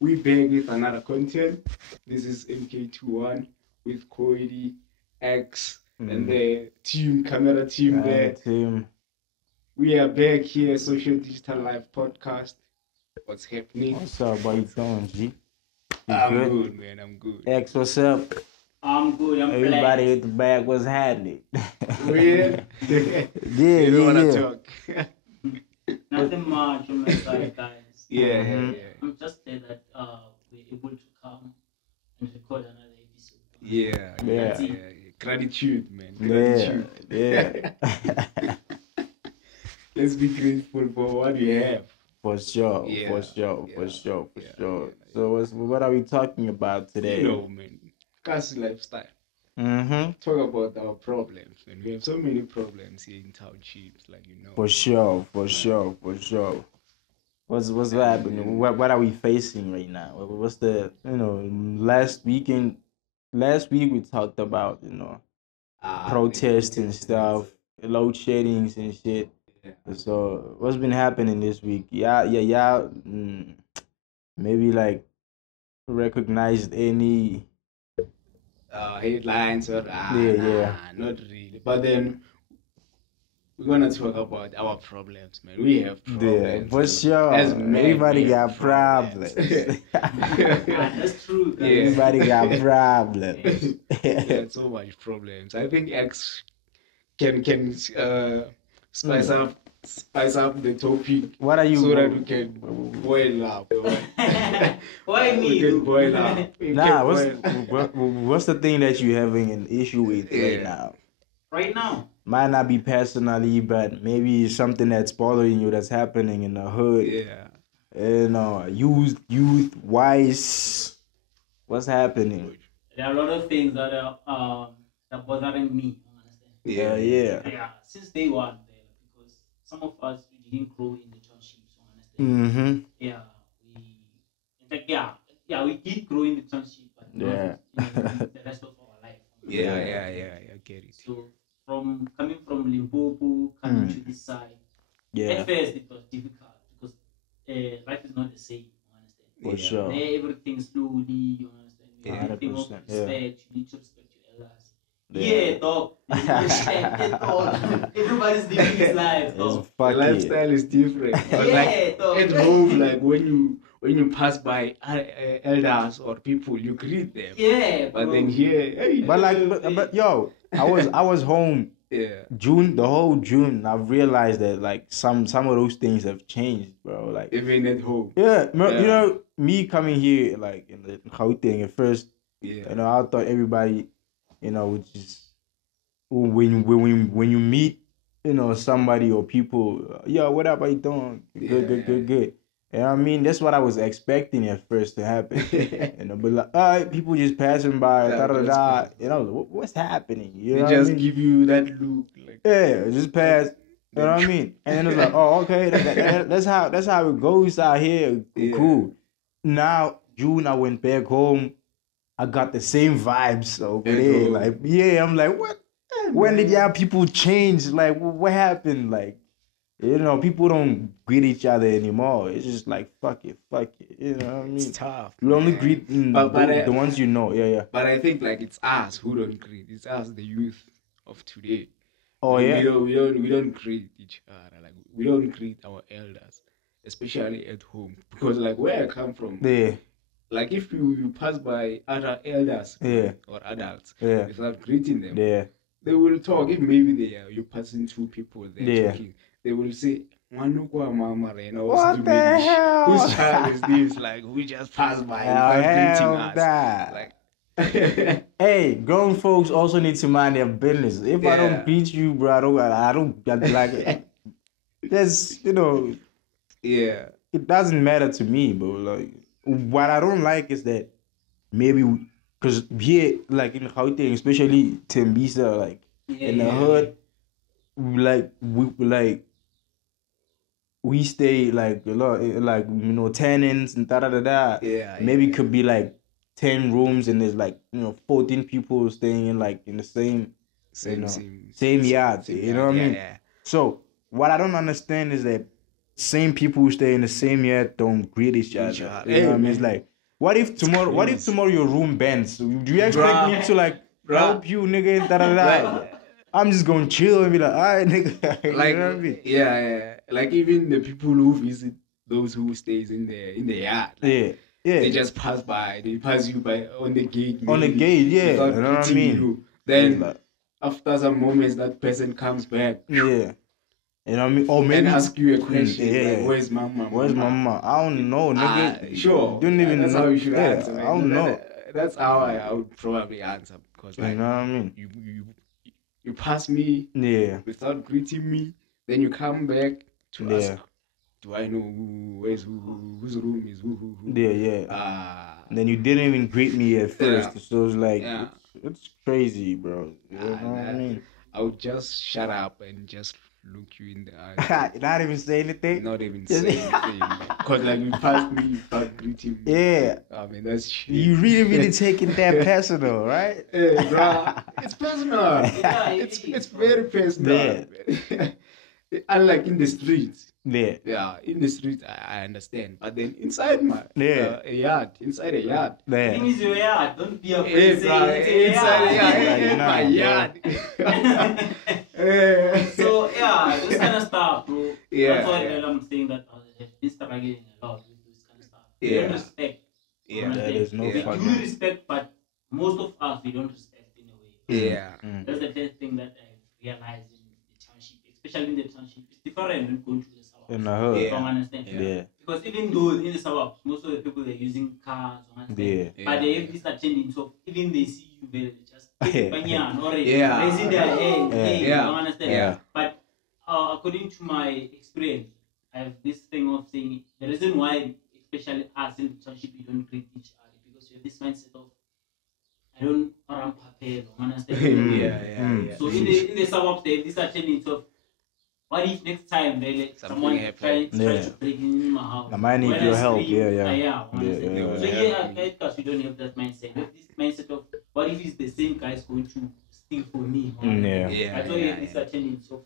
We back with another content. This is MK21 with Cody, X, and the camera team there. Team. We are back here, Socio-Digital Life podcast. What's happening? What's up, boy? You going, G? I'm good, man. I'm good. X, what's up? I'm good. I'm Everybody blessed. at the back, what's happening? Oh, yeah? You don't want to yeah. talk. Nothing much on my side, guys. Yeah. I'm just glad that we're able to come and record another episode. Yeah. Gratitude, man. Yeah, Gratitude. yeah. Let's be grateful for what we have. For sure. So what are we talking about today? You know, man. Cast lifestyle. Talk about our problems, man. We have so many problems here in townships, like For sure. What's happening? What are we facing right now? What's the last week we talked about protests and stuff, load sheddings and shit. Yeah. So what's been happening this week? Yeah. Maybe like recognized any Headlines or Yeah. not really. But then we're gonna talk about our problems, man. We have problems. Yeah, for sure. As men, Everybody we have got problems. That's true, guys. Yeah. Everybody got problems. Yeah, so much problems. I think X can spice up the topic. What are you? So that we can boil up. Why me? We can boil up. Nah, what's the thing that you having an issue with right Yeah. now? Right now? Might not be personally, but maybe something that's bothering you that's happening in the hood. Yeah. Youth wise, what's happening? There are a lot of things that are bothering me. You understand? Yeah. Since day one, because some of us we didn't grow in the townships. You understand? Yeah, we did grow in the township, but Yeah. not in the rest of our life. Yeah. I get it. So coming from Limpopo, coming to this side, Yeah, at first it was difficult because life is not the same. You understand? for sure. Everything slowly. You understand? Yeah. Everything of 100%, respect. You need to respect your elders. Yeah. Yeah, dog. There's no respect at all. Everybody's living his life, It's dog. The fucking lifestyle is different. But Yeah, like dog. at home, like when you pass by elders or people, you greet them. Yeah, But bro. then here, hey, but yo, I was home yeah, the whole June. I've realized that like some of those things have changed, bro. Like even at home. yeah, you Yeah. know, me coming here like in the Gauteng at first, Yeah, I thought everybody, would just when you meet, somebody or people, yo, what up, how you doing? Good. You know what I mean? That's what I was expecting at first to happen. But like, all right, people just passing by, Yeah, what's happening? You they know just what I mean? give you that look, like Yeah, just pass. You know what I mean? And then it's like, oh, okay, that's how it goes out here. Yeah. Cool. Now June, I went back home. I got the same vibes over At there. home. Like, yeah, I'm like, what? When did y'all people change? Like, what happened? Like, people don't greet each other anymore. It's just like, fuck it. You know what I it's mean? tough. You only man. greet the ones you know. Yeah. But I think like it's us who don't greet. It's us, the youth of today. Oh, yeah? We don't greet each other. Like we don't greet our elders, especially at home. Because like where I come from, Yeah. like if you pass by other elders Yeah. or adults Yeah. without greeting them, Yeah. they will talk. If maybe you're passing two people, they're Yeah. talking, they will say, "Mwanukwa mama rena, What the hell? Whose child is this? Like we just passed by without Hell greeting us." that. Like Hey, grown folks also need to mind their business. If I Yeah. don't greet you, bro, I don't like it. There's, yeah. it doesn't matter to me, bro. Like, what I don't like is that maybe because here, like in Gauteng, especially Tembisa, like in the hood, we stay like a lot, like tenants and da da da da. Yeah, Maybe yeah. it could be like 10 rooms and there's like 14 people staying in like in the same Same yard. same You know what I mean? Yeah. So what I don't understand is that same people who stay in the same yard don't greet each other. You know what I mean? It's like, what if tomorrow your room bends? Do you expect me to like help you, nigga? Da, da, da. I'm just gonna chill and be like, all right, nigga. You Like, know what I mean? yeah. Like even the people who visit those who stays in the yard. Like, Yeah. They just pass by. They pass you by on the gate. On the gate, yeah. Without You know what I greeting mean? you. Then like, after some moments, that person comes back. Yeah. You know what I mean? Or maybe and ask you a question like, where's mama? Where's mama? I don't know, nigga. Sure. You don't even that's know. how you should answer. I don't know. That's how I would probably answer because like, you know what I mean? You pass me without greeting me, then you come back to ask, do I know whose room is who? Yeah. Then you didn't even greet me at first, so it's like it's crazy, bro. You know what I mean? I would just shut up and just look you in the eye. Not even say anything. Not even say anything. Because like you passed me without greeting me. Yeah. I mean that's shit. You really taking that personal, right? Hey, bro. It's personal. It's very personal. Yeah. Unlike in the streets. Yeah, in the street I understand, but then inside my yard, inside a yard. Thing is your yard. Don't be afraid. Inside my yard. So this kind of stuff, bro. That's why I'm saying that I have been struggling a lot with this kind of stuff. We don't respect. There's no we do respect, but most of us we don't respect in a way. That's the first thing that I realized in the township, especially in the township. It's different when going to the suburbs. In the hood. Don't understand. Because even though in the suburbs, most of the people they're using cars, but they have this attendance of even they see you, they just raising their hand. Don't understand. But according to my experience, I have this thing of saying the reason why, especially us in the township, we don't greet each other because we have this mindset of I don't understand. So in the suburbs, they have this attendance of what if next time they let someone try to break in my house? I might need your help. So because we don't have that mindset. We have this mindset of what if it's the same guy's going to steal for me? I thought you have this attendance of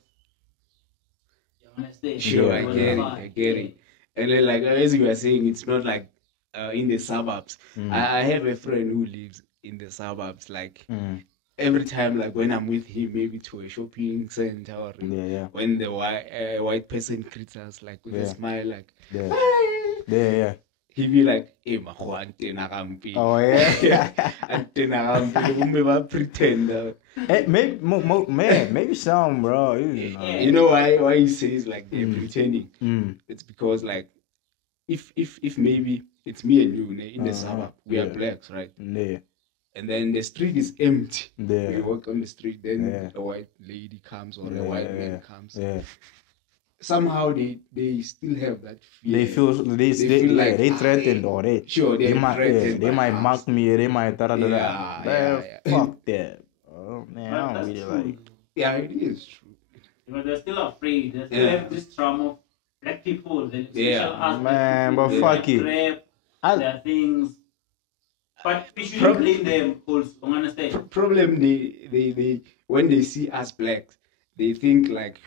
understand? Sure, I get it. And then like as you were saying, it's not like in the suburbs. I have a friend who lives in the suburbs. Like every time, like when I'm with him, maybe to a shopping center, or when the white person greets us like with a smile, like yeah. He be like, "Hey, mahuante." Oh yeah. And pretend. Maybe some, bro. You know why he says like they're pretending? It's because like if maybe it's me and you in the suburb, we are blacks, right? Yeah. And then the street is empty. Yeah. We walk on the street, then a white lady comes or a white man comes. Yeah. Somehow they still have that fear. They feel like they threatened or they might mock me, they might fuck that. Oh man, I don't really like. Yeah, it is true. Because they're still afraid. They still have this trauma of black people. Man, but fuck it. Their things. But we shouldn't blame them also. Don't understand. Problem they when they see us blacks, they think like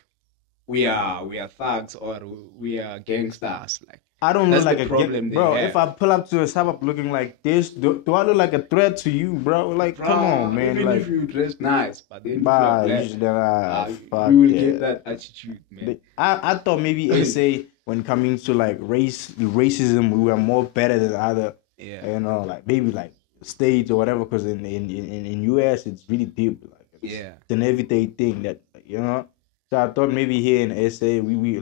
we are thugs or we are gangsters. Like I don't look like a problem, bro. If I pull up to a suburb looking like this, do I look like a threat to you, bro? Like, come on, man. Even like, if you dress nice, but then you will get that attitude, man. I thought maybe SA when coming to like racism, we were more better than other. You know, like maybe like states or whatever. Because in US it's really deep. Like it's an everyday thing that you know. So I thought maybe here in SA we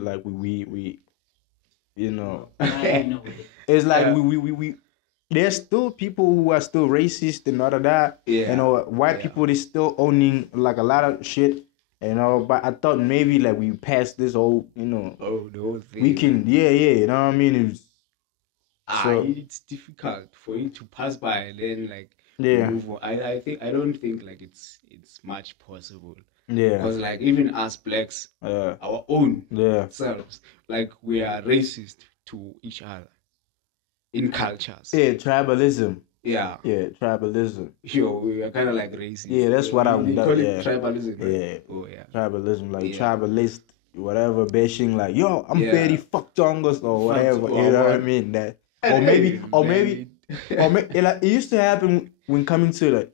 you know, it's like we there's still people who are still racist and all of that. You know, white people they still owning like a lot of shit. You know, but I thought maybe like we passed this whole, you know, the whole thing. We can, you know what I mean? It's difficult for you to pass by and then like move on. I don't think like it's much possible. Because like even us blacks, our own selves, like we are racist to each other in cultures. Tribalism. Yeah, tribalism. Sure, we are kind of like racist. That's what I would call it tribalism. Right? Tribalism, like tribalist. whatever, bashing like, yo, I'm very fuck Tongas or whatever. You know what I mean? That, or maybe, like, it used to happen when coming to like,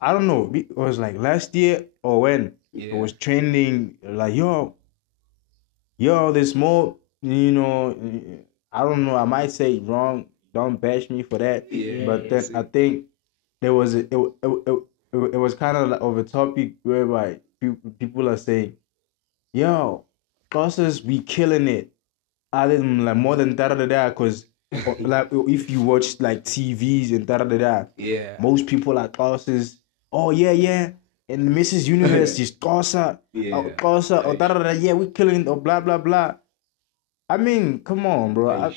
I don't know, it was like last year or when it was trending, like, yo, there's more, you know, I don't know, I might say it wrong, don't bash me for that, but then I think there was it was kind of a topic whereby people are saying, yo, bosses be killing it, other than like more than da da da, because like if you watch like TVs and da da da, most people are bosses. Oh yeah, and Mrs. Universe is Kosa, Kosa, or da da da. Yeah, we're killing it, or blah blah blah. I mean, come on, bro.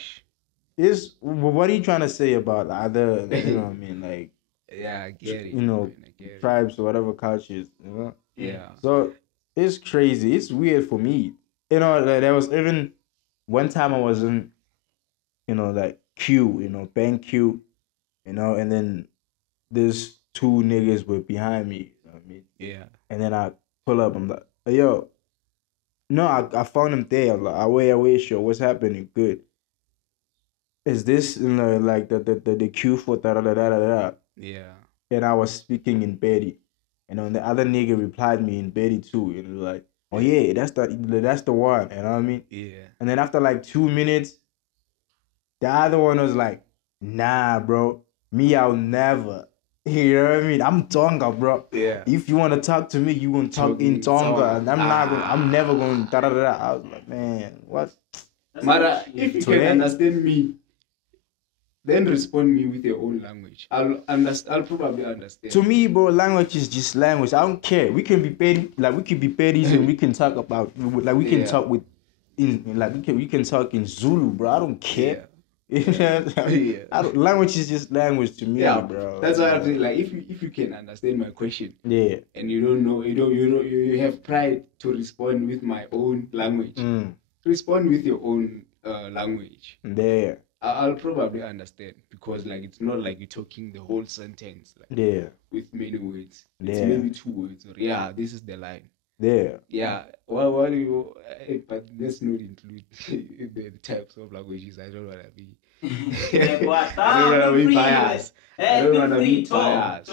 What are you trying to say about other? You know what I mean, like, I get it. You know, tribes or whatever cultures. You know. Yeah. So it's crazy. It's weird for me. You know, like, there was even one time I was in, you know, like queue, you know, bank queue, you know, and then there's two niggas were behind me. You know what I mean? Yeah. And then I pull up. I'm like, hey, yo. No, I found him there. I'm like, away, sure. What's happening? Good. Is this, you know, like the queue for da da da da da? Yeah. And I was speaking in Betty, and then the other nigga replied me in Betty too, and like, oh yeah, that's the one. You know what I mean? Yeah. And then after like 2 minutes, the other one was like, nah, bro, me, I'll never. You know what I mean? I'm Tonga, bro. Yeah. If you want to talk to me, you gonna talk in Tonga, and I'm never going da da da. I was like, man, what? Mara, if you can understand me, then respond me with your own language. I'll probably understand. To me, bro, language is just language. I don't care. We can be petty, like we can be petty, and we can talk about, like we can talk with, like we can talk in Zulu, bro. I don't care. Language is just language to me, bro. That's why I'm saying, like, if you can understand my question, and you don't know, you have pride to respond with my own language. Respond with your own language. Yeah. I'll probably understand, because like it's not like you're talking the whole sentence, like, with many words. It's maybe 2 words, or this is the line. Yeah. What do you? But let's not include the types of languages. I don't want to be. I don't want to be biased. I don't want to be biased.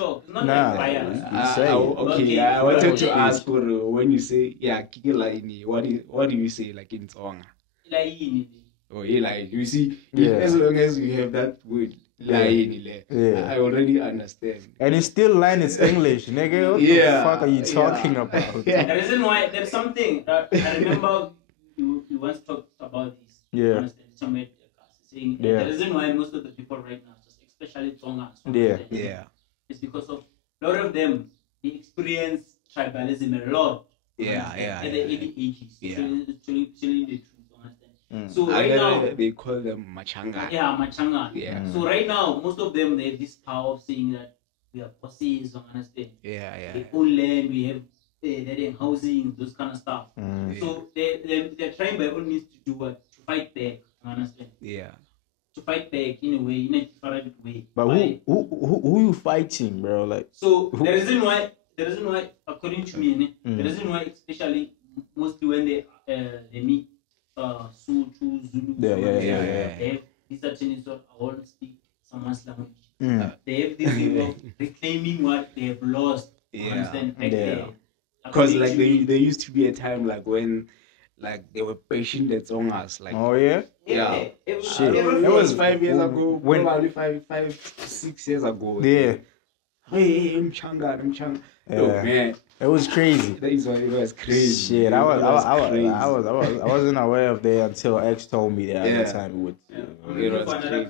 Okay. I wanted to ask for when you say kiki laini. What do you say like in Tonga? Laini. Oh, like you see, as long as you have that word laini, I already understand. And it's still line, it's English, nigga. What the fuck are you talking about? The reason why there's something that I remember you once talked about this. Somewhere saying the reason why most of the people right now, especially Tonga, is because of a lot of them they experience tribalism a lot. At the early ages. Telling the truth. So right now they call them machanga. Machanga. So right now most of them they have this power of saying that we are bosses, understand? We own land, we have their housing, those kind of stuff. So they're trying by all means to do what? To fight back, understand? To fight back in a way, in a different way. But who you fighting, bro? Like, so the reason why according to me, the reason why especially mostly when they meet Zulu, they have this certain sort of I won't speak someone's language. They have this way of reclaiming what they have lost. Understand? Because like there used to be a time like when like they were patient that's on us. Like, shit. It was 5 years ago. Probably 5-6 years ago. Hey, I'm Changa. Yo, man. It was crazy. It was crazy. Shit, I wasn't aware of that until X told me that at the time. It was crazy.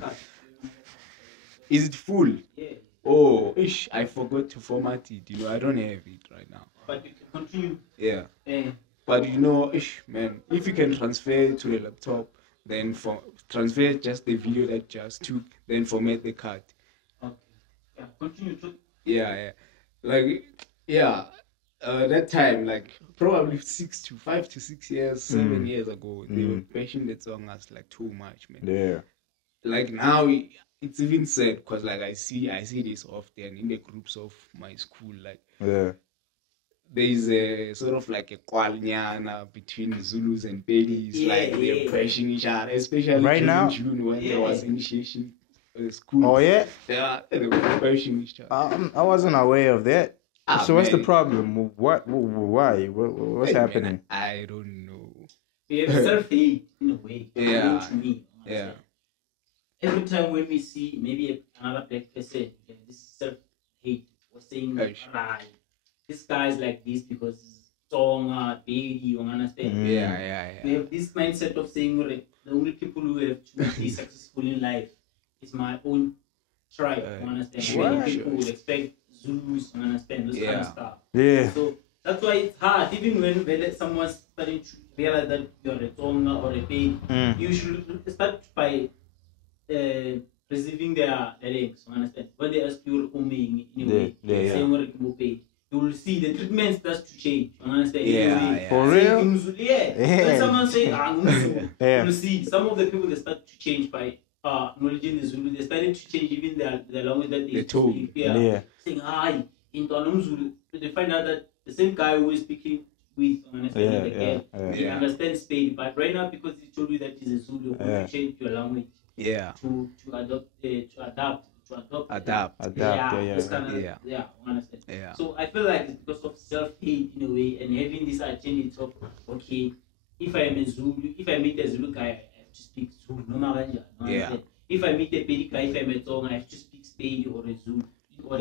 Is it full? Yeah. Oh, I forgot to format it. I don't have it right now. But you can continue. Yeah. But man, if you can transfer to the laptop, then transfer just the video that just took, then format the card. Okay. Yeah, continue to. Yeah. Like, that time, like probably 5 to 6 years, 7 years ago, they were pushing that song as like too much, man. Yeah. Like now, it's even said because like I see this often in the groups of my school, like there's a sort of like a kwalnyana between Zulus and Pedis, like they're bashing each other, especially right now, June when there was initiation school. Oh yeah, they were bashing each other. I wasn't aware of that. So what's the problem? What? Why? What's happening? Man, I don't know. We have self-hate in a way. Yeah. To me. Yeah. Every time when we see maybe another black person, this self-hate was saying, right, this guy is like this because Tonga, baby, you understand? Yeah. We have this mindset of saying the only people who have to be successful in life is my own tribe, you understand? Many people would expect Zulus, you understand? Those kind of stuff. Yeah. So that's why it's hard, even when someone's starting to realize that you're a Tonga or a baby, you should start by receiving their links, you understand? When they ask you in a way, you will see the treatment starts to change, you understand? Yeah. For real? When someone say, you will see some of the people that start to change by acknowledging the Zulu, they're starting to change even the language that they speak. Saying, hi, in Tonga Zulu, they find out that the same guy who is speaking with, he understands Spade, but right now, because he told you that he's a Zulu, you change your language. To adapt. Understand. So I feel like it's because of self-hate in a way, and having this agenda of okay, if I am a Zulu, if I meet a Zulu guy, I have to speak Zulu. No matter. If I meet a Pedi guy, if I'm a Tonga, I have to speak Spade or a Zulu. But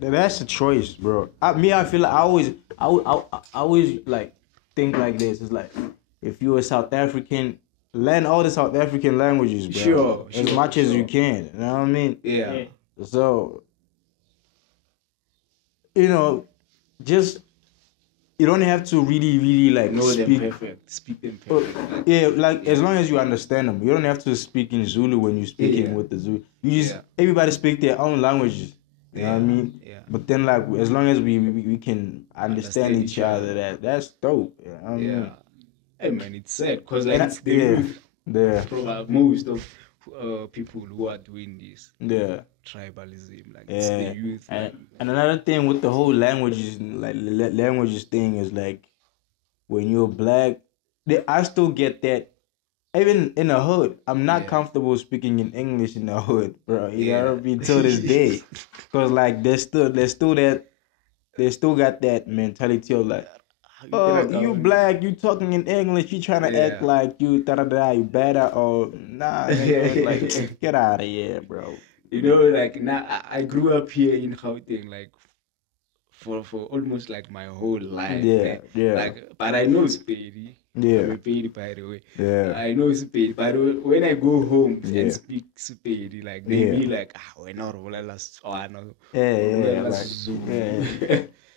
that's a choice, bro. I feel like I always like think like this. It's like if you're a South African, learn all the South African languages, bro. As much as you can. You know what I mean? Yeah. So, just you don't have to really like speak them perfect. Like as long as you understand them, you don't have to speak in Zulu when you're speaking with the Zulu. You just everybody speak their own languages. You know what I mean? Yeah. But then like as long as we can understand each other, that's dope. You know what I mean? Hey man, it's sad because like it's the youth. Most of people who are doing this. Tribalism, like it's the youth. And another thing with the whole languages thing is like when you're black, I still get that. Even in the hood, I'm not comfortable speaking in English in the hood, bro. You know what I mean? Till this day, because like they still got that mentality of like, oh, you black, you talking in English, you trying to act like you you better or nah, nigga, like get out of here, bro. You know, like now I grew up here in Gauteng, like for almost like my whole life. Like, but I know Spady. I'm a Spady, by the way. I know Spady, but when I go home and speak Spady, like they be like, we're not last one.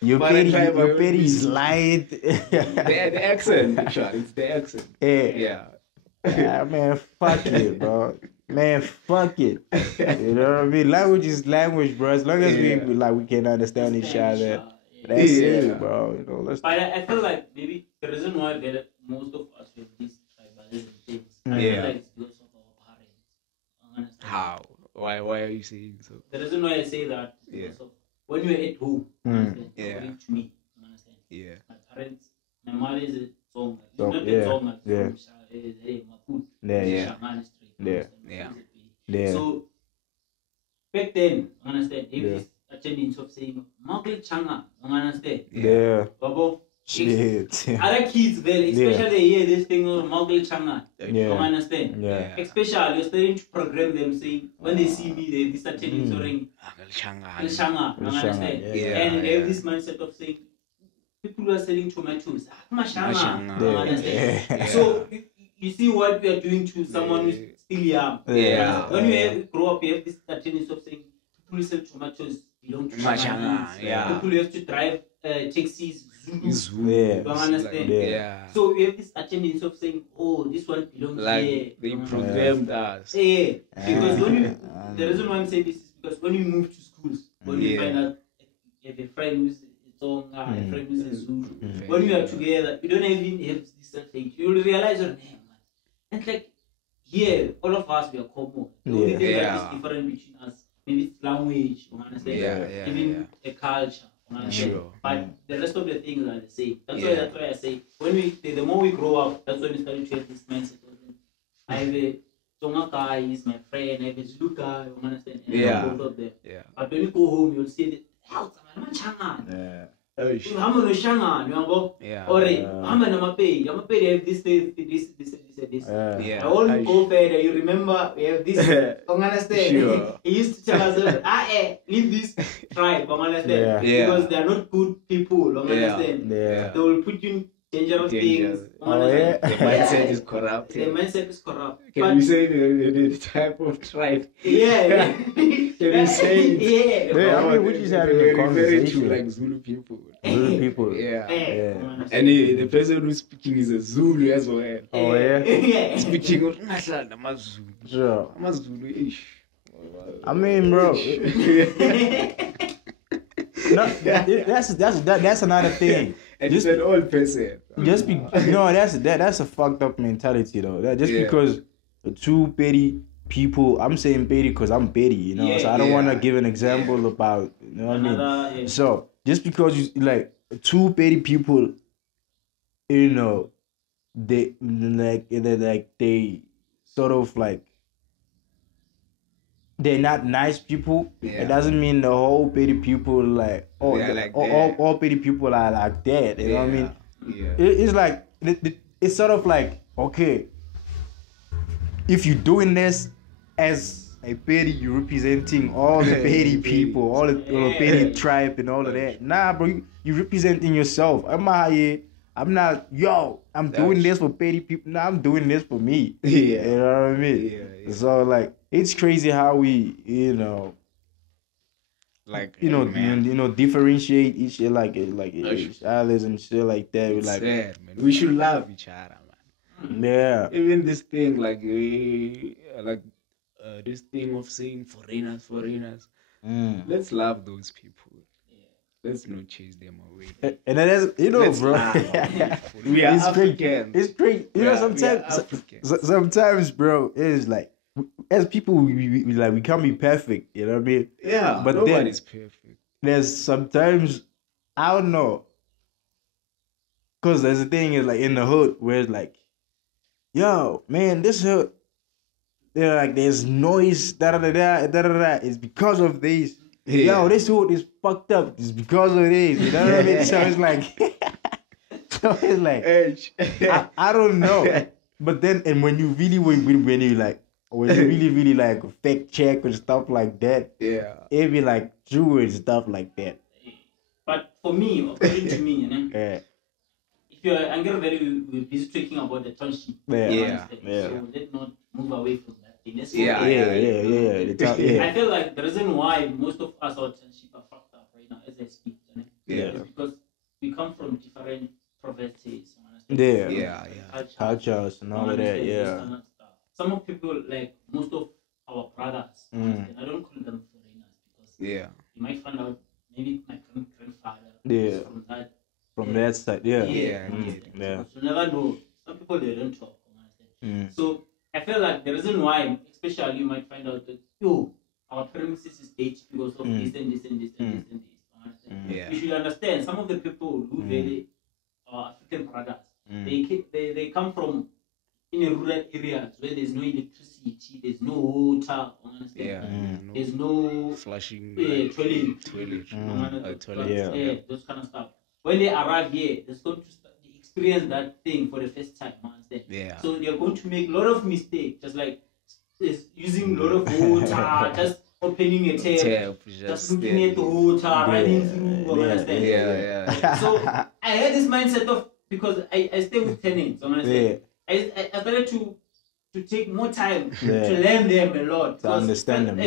Your Spady is light. The accent, actually, it's the accent. Yeah, man, fuck it, bro. Man, fuck it. You know what I mean? Language is language, bro. As long as we can understand each other, that's it, bro. But I feel like maybe the reason why most of us have these tribalism things, I feel like it's because of our parents. How? Why are you saying so? The reason why I say that is because of when you're at home, according to me, understand? My parents, my mother is a Tonga. She's not a Tonga. So back then, understand? If it's attending of saying Magli Changa, understand? Babo. Shit. Other kids, especially here, this thing of Magli Changa, understand? Especially you're starting to program them saying when they see me, they start telling saying Changa, understand? And they have this mindset of saying people who are selling tomatoes, understand? So you see what we are doing to someone who's still young. When you grow up, you have this tendency of saying people who sell tomatoes belong to Shanga. People who have to drive taxis, Zulu. You understand? So we have this tendency of saying, oh, this one belongs here. They programmed us. Because when the reason why I'm saying this is because when you move to schools, when you find out you have a friend who's a Tonga, a friend who's a Zulu, when you are together, you don't even have this thing. You will realize your name. And like here, all of us we are common. The only thing that is different between us, maybe it's language, you understand? Even a culture. Sure. But the rest of the things are the same. That's why I say the more we grow up, that's when we start to have this mindset. I have a Tonga guy, he's my friend. I have a Zulu guy, you understand? And both of them. Yeah. But when you go home, you'll see that hell, I'm Yeah. I'm on a shangan, you know, or I'm a pay have this. Yeah. I won't go further. You remember we have this. Understand? Sure. He used to tell us, leave this tribe. Understand? Because they are not good people. Understand? Yeah. They will put you in dangerous things. The mindset is corrupt. The mindset is corrupt. Can you say the type of tribe? Yeah. Can you say it? Yeah, I mean, we just having a conversation. To like Zulu people. Zulu people. Yeah. And the person who's speaking is a Zulu as well. Oh yeah. Speaking of Amazulu. Sure. Amazulu. I mean, bro. No, that's another thing. And just an old person. Just that's a fucked up mentality though. That just because two petty people, I'm saying petty because I'm petty, you know. So I don't want to give an example about, you know what I mean. So just because you like two petty people, you know, they sort of like. They're not nice people. It doesn't mean the whole petty people like all petty people are like that. You know what I mean? It's like it's sort of like, okay, if you're doing this as a petty, you're representing all the petty people, all the petty tribe and all of that. Nah, bro, you representing yourself. I'm out here. I'm not, I'm doing this for petty people. No, I'm doing this for me. You know what I mean? So like, it's crazy how we, differentiate each others and shit like that. It's like, sad, man. We should love each other, man. Yeah. Even this thing, this thing of saying foreigners. Let's love those people. Let's not chase them away. And that is, bro. We are Africans. It's great. Sometimes, bro, it is like, as people, we can't be perfect. You know what I mean? Yeah. But nobody's perfect. There's sometimes, I don't know. Because there's a thing is like in the hood where it's like, yo, man, this hood, they're like, there's noise, da-da-da-da. It's because of this. Yo, this hood is fucked up. It's because of this. You know what I mean? So it's like, I don't know. But then, and when you really, when you really like fact check and stuff like that, it be like true and stuff like that. But for me, according to me, if you're Anglo Valley, we're busy talking about the township. So let's not move away from that. I feel like the reason why most of us our township are fucked up right now as I speak, is because we come from different provinces. Cultures and all of that. Some of people, like most of our brothers, I don't call them foreigners because you might find out maybe my grandfather from that side. So you never know. Some people they don't talk. So I feel like the reason why, especially, you might find out that our premises is dated because of this and this and this and this and this. You should understand some of the people who really are African brothers. They come from in a rural areas where there's no electricity, there's no water, there's no flushing toilet, those kind of stuff. When they arrive here, they're going to experience that thing for the first time. So they're going to make a lot of mistakes, just like using a lot of water, just opening a tap, just looking at the water, running through. So I had this mindset of, because I stay with tenants, I started to take more time to learn them a lot. To understand them. I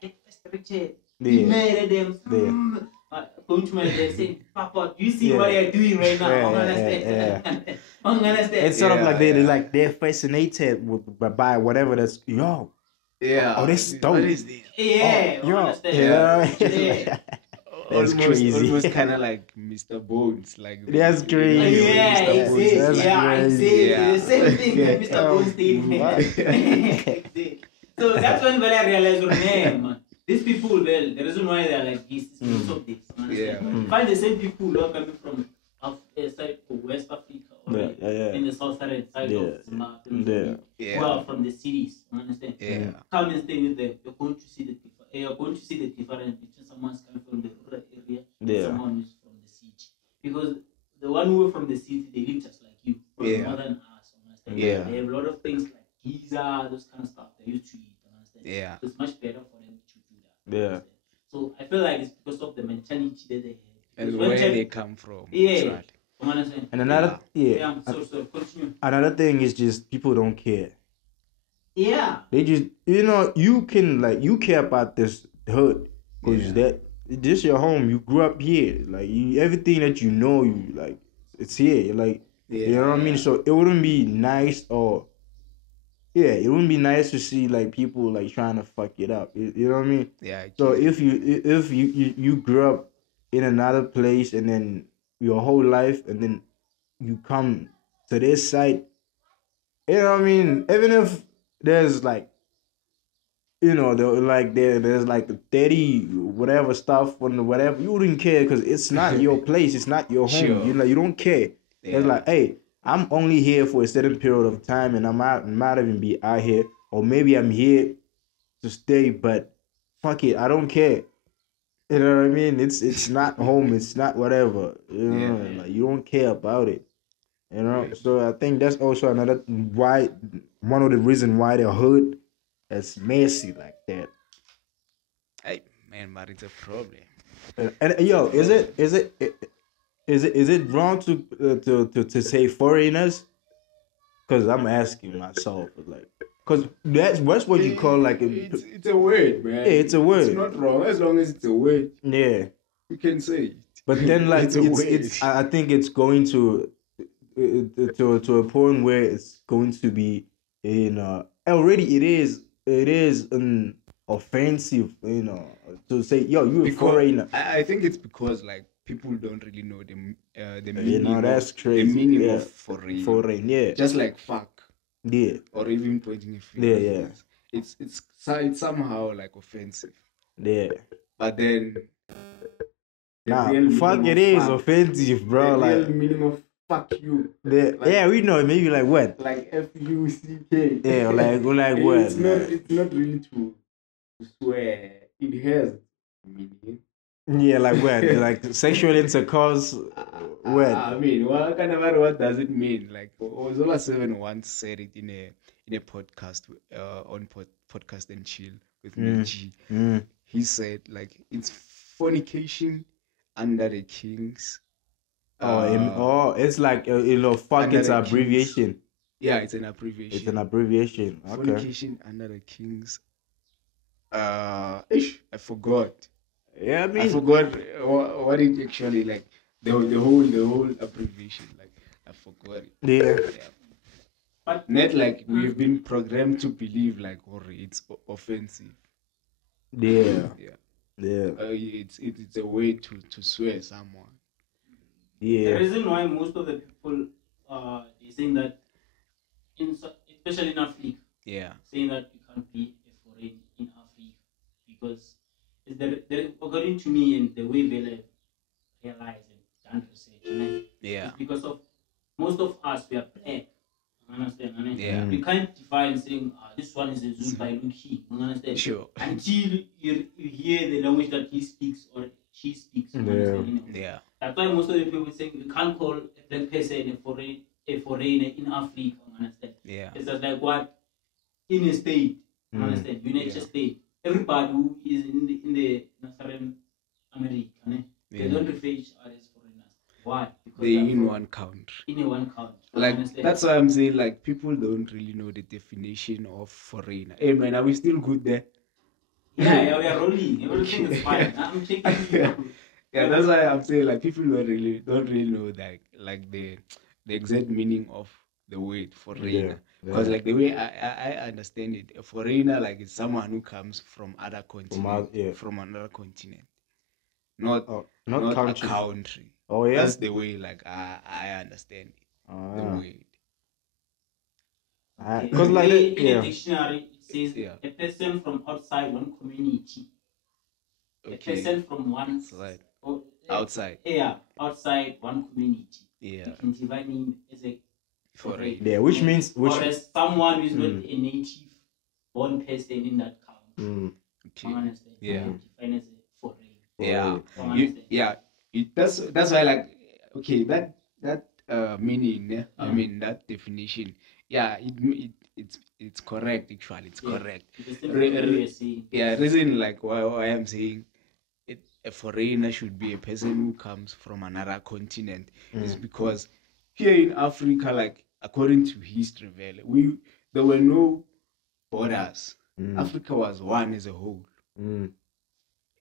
get frustrated, be mad at them. Going to my dad saying, Papa, do you see what you're doing right now? Understand? It's sort of like they're fascinated by whatever that's Oh, this dope. What is this? That's crazy. Almost kind of like Mr. Bones. That's crazy. The same thing that Mr. Bones did. So that's when I realized, man, these people, well, the reason why they are like this is because of this. Find the same people who are coming from side of West Africa or in the southern side of Zimbabwe, who are from the cities. Understand? Come and stay with them. You're going to see the difference between someone's coming from the rural area and someone who's from the city. Because the one who are from the city, they live just like you, more than us. Understand? They have a lot of things like pizza, those kind of stuff they used to eat. Understand? So it's much better for them to do that. Understand? So I feel like it's because of the mentality that they have. And where they come from. Yeah. And another Continue. Another thing is just people don't care. Yeah. They just you can you care about this hood because this your home. You grew up here. Like everything that you know, you like it's here. Like you know what I mean. So it wouldn't be nice it wouldn't be nice to see like people like trying to fuck it up. You know what I mean? Yeah. So if you grew up in another place and then your whole life and then you come to this site, you know what I mean? Even if there's like there's like 30 whatever stuff on whatever, you wouldn't care because it's not your place, it's not your home. Sure. You don't care. It's like, hey, I'm only here for a certain period of time and I might even be out here, or maybe I'm here to stay, but fuck it, I don't care. You know what I mean? It's not home, it's not whatever. You know, like you don't care about it. You know, so I think that's also one of the reasons why the hood is messy like that. Hey man, but it's a problem. And is it wrong to say foreigners? Because I'm asking myself, like, because that's what you call like it's a word, man. Yeah, it's a word. It's not wrong as long as it's a word. Yeah, you can say it. But then like it's I think it's going to a point where it's going to be already it is an offensive, to say you're a foreigner. I think it's because like people don't really know the meaning. That's crazy. The meaning of foreign. Foreign, yeah. Just like fuck. Yeah. Or even pointing a finger. Yeah. It's somehow like offensive. Yeah. But then fuck it is offensive, bro. The like real meaning of fuck you. We know maybe like what? Like FUCK. Yeah, like what? It's not really to swear. It has meaning. Yeah, like what? Like sexual intercourse. What? I mean, what does it mean? Like Ozola 7 once said it in a podcast on Podcast and Chill with Michi. He said like it's fornication under the kings. It's like fuck. It's an abbreviation. Kings. Yeah, it's an abbreviation. It's an abbreviation. Okay. Fornication under the kings. I forgot. Yeah, I mean, I forgot what it actually like. The whole abbreviation. Like I forgot it. Yeah. But not like we've been programmed to believe like it's offensive. Yeah. Yeah. It's a way to swear someone. Yeah. The reason why most of the people they saying that especially in Africa. Yeah. Saying that you can't be a foreign in Africa because according to me and the way they realize and done research, yeah. It's because of most of us we are black. Understand? Yeah. We can't define saying this one is a Zulu by Luki. Understand? Sure. Until you hear the language that he speaks or she speaks. Yeah. That's why most of the people saying you can't call a black person a foreigner in Africa. Understand? Yeah. It's just like what in a state. Understand? United States. Everybody who is in the Northern America, they don't refer each other as foreigners. Why? Because they're in one country. In one country. Like that's why I'm saying like people don't really know the definition of foreigner. Hey man, are we still good there? Yeah, we are rolling. Everything is fine. I'm checking you. Yeah, that's why I'm saying like people don't really know that like the exact meaning of the word foreigner. Because like the way I understand it, a foreigner like is someone who comes from other continent, from another continent, not a country. Oh yeah, that's the way like I understand it. The word. Because like in a dictionary it says a person from outside one community a person from one side, outside. Yeah, outside one community. Yeah. You can divide him as a foreign. Yeah, which means or as someone who is not a native born person in that country. Okay. Yeah. Define as a foreign. Yeah. That's why, like, okay, that meaning. I mean, that definition. Yeah, it's correct. Actually, it's correct. Reason like why I'm saying a foreigner should be a person who comes from another continent is because here in Africa, like, according to history, there were no borders. Africa was one as a whole.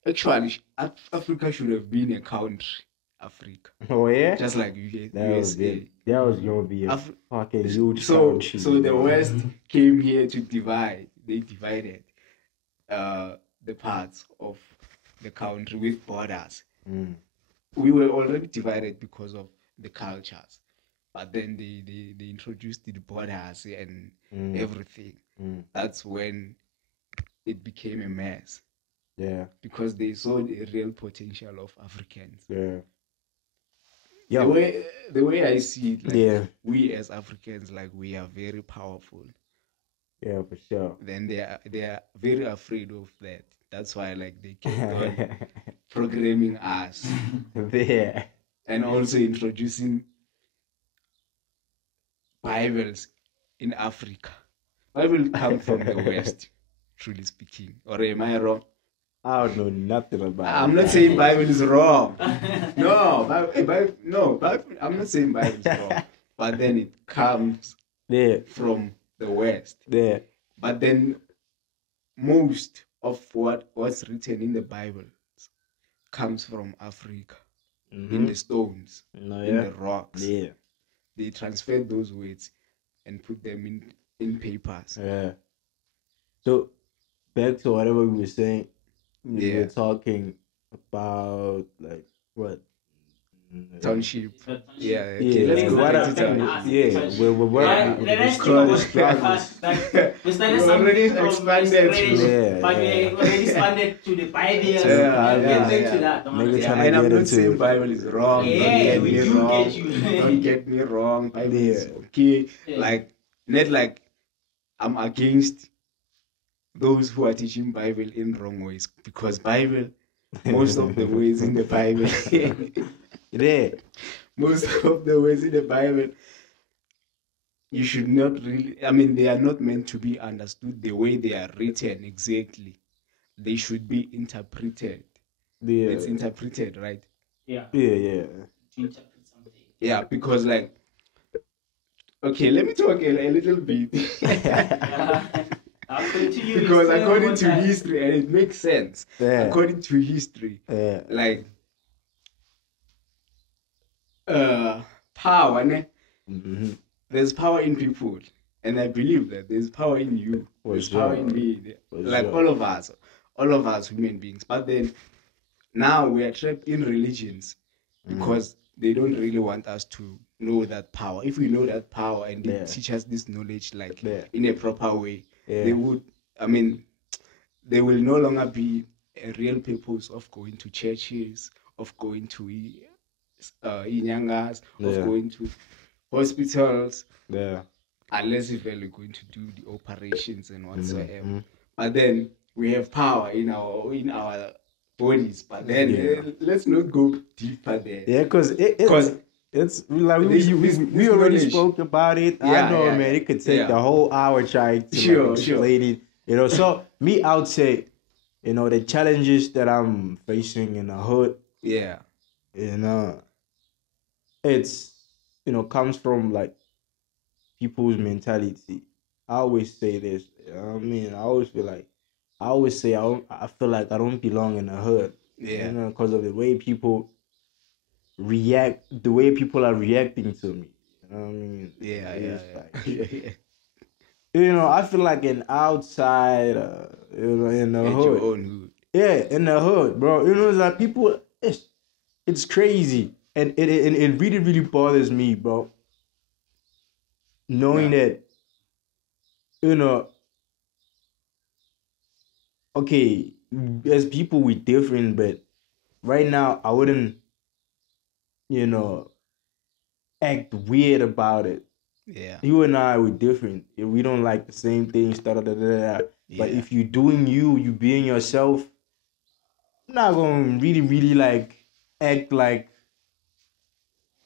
Actually, Africa should have been a country. Africa. Oh yeah. Just like USA. That was gonna be a fucking huge country. So the West came here to divide. They divided the parts of the country with borders. We were already divided because of the cultures, but then they introduced the borders and everything. That's when it became a mess. Yeah. Because they saw the real potential of Africans. Yeah. The way I see it, like, we as Africans, like, we are very powerful. Yeah, for sure. Then they are very afraid of that. That's why, like, they kept on programming us. Yeah. And also introducing Bibles in Africa. Bible come from the West, truly speaking. Or am I wrong? I don't know nothing about it. I'm not saying Bible is wrong. No, I'm not saying Bible is wrong. But then it comes from the West. Yeah. But then most of what's written in the Bible comes from Africa. In the stones, in the rocks. Yeah. They transferred those words and put them in papers. Yeah. So back to whatever we were saying. We were talking about, like, what? Township. Yeah. Okay. Let's go back to township. Yeah. We started already expanded. But we already expanded to the Bible. And I'm not saying Bible is wrong. Yeah, we do get you. Don't get me wrong. Bible is okay. Like, not like I'm against those who are teaching Bible in wrong ways, because Bible, most of the ways in the Bible, most of the ways in the Bible, you should not really, I mean, they are not meant to be understood the way they are written exactly. They should be interpreted. It's interpreted, right? Yeah. To interpret something. Yeah, because, like, okay, let me talk a little bit. Because according to history, and it makes sense. According to history, like, power, there's power in people, and I believe that there's power in you. There's power in me, like all of us human beings. But then now we are trapped in religions because they don't really want us to know that power. If we know that power and they teach us this knowledge, like, in a proper way, they would, I mean, there will no longer be a real purpose of going to churches, of going to inyangas, of going to hospitals, unless if we're going to do the operations and whatsoever. But then we have power in our bodies. But then let's not go deeper there. Yeah, because it's like we already spoke about it. I know, man. It could take the whole hour trying to explain it. You know, so me, I would say, you know, the challenges that I'm facing in the hood. Yeah. You know, it's, you know, comes from, like, people's mentality. I always say this. You know what I mean? I always feel like, I feel like I don't belong in the hood. Yeah. You know, because of the way people react, the way people are reacting to me. You know what I mean? Yeah. You know, I feel like an outsider, you know, in the hood. Your own hood. Yeah, in the hood, bro. You know, it's like people, it's crazy. And it really, really bothers me, bro. Knowing that, you know, okay, as people we're different, but right now I wouldn't, act weird about it. Yeah. You and I were different. We don't like the same things. Yeah. But if you're doing you being yourself, I'm not gonna really, really like act like,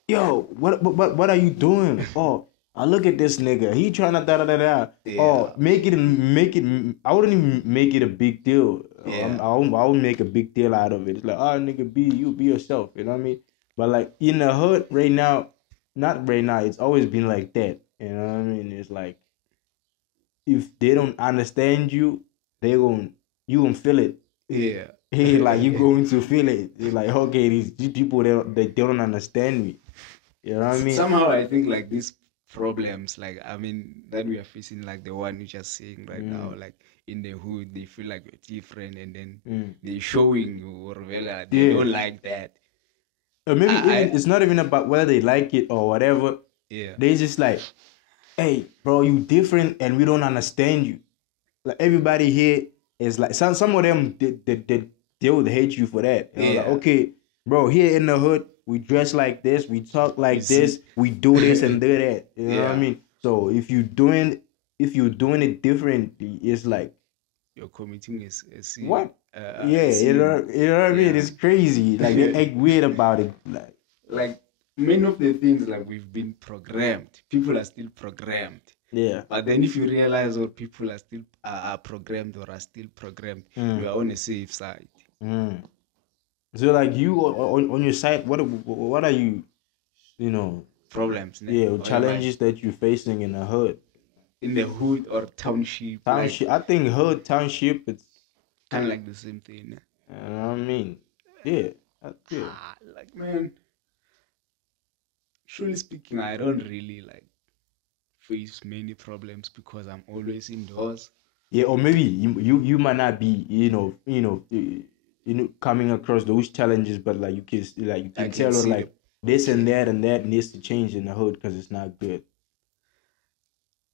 yo, what are you doing? Oh, I look at this nigga. He trying to da. Yeah. Oh, make it. I wouldn't even make it a big deal. Yeah. I wouldn't make a big deal out of it. It's like, oh, nigga, be yourself. You know what I mean? But like in the hood right now, not right now. It's always been like that. You know what I mean? It's like if they don't understand you, you gonna feel it. Yeah. Hey, like you going to feel it. You're like, okay, these people they don't understand me. You know what I mean? Somehow I think like these problems, like I mean that we are facing, like the one you're just saying right now, like in the hood, they feel like you're different, and then they're showing you or they don't like that. Or maybe it's not even about whether they like it or whatever. Yeah. They just like, hey, bro, you different and we don't understand you. Like everybody here is like some of them they would hate you for that. You know, like, okay, bro, here in the hood, we dress like this, we talk like this, we do this and do that. You know what I mean? So if you're doing it differently, it's like you're committing a sin. What? You know what I mean? It's crazy. Like they act weird about it. Like many of the things, like we've been programmed. People are still programmed. Yeah. But then if you realize all people are still are programmed or are still programmed, you are on a safe side. So like you on your side, what are you problems? Yeah, challenges that you're facing in the hood. In the hood or township? Township. Like, I think hood, township, it's kind of like the same thing. You know what I mean? Yeah. Like man, truly speaking, I don't really like face many problems because I'm always indoors. Yeah, or maybe you might not be coming across those challenges, but like you can tell her like this and that needs to change in the hood because it's not good.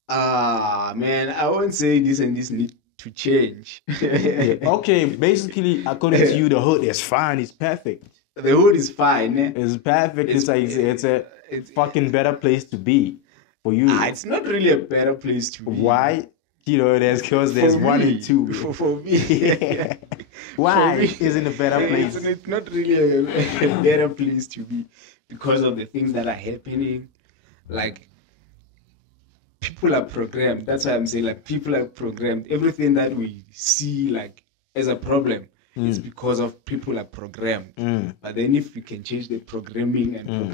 Man, I won't say this and this need to change. Yeah. Okay, basically, according to you, the hood is fine. It's perfect. The hood is fine. It's perfect. It's a fucking better place to be for you. It's not really a better place to be. Why? There's because there's one and two. For me. Why isn't a better place? It's not really a better place to be because of the things that are happening. Like, people are programmed. That's why I'm saying, like, people are programmed. Everything that we see, like, as a problem is because of people are programmed. But then if we can change the programming and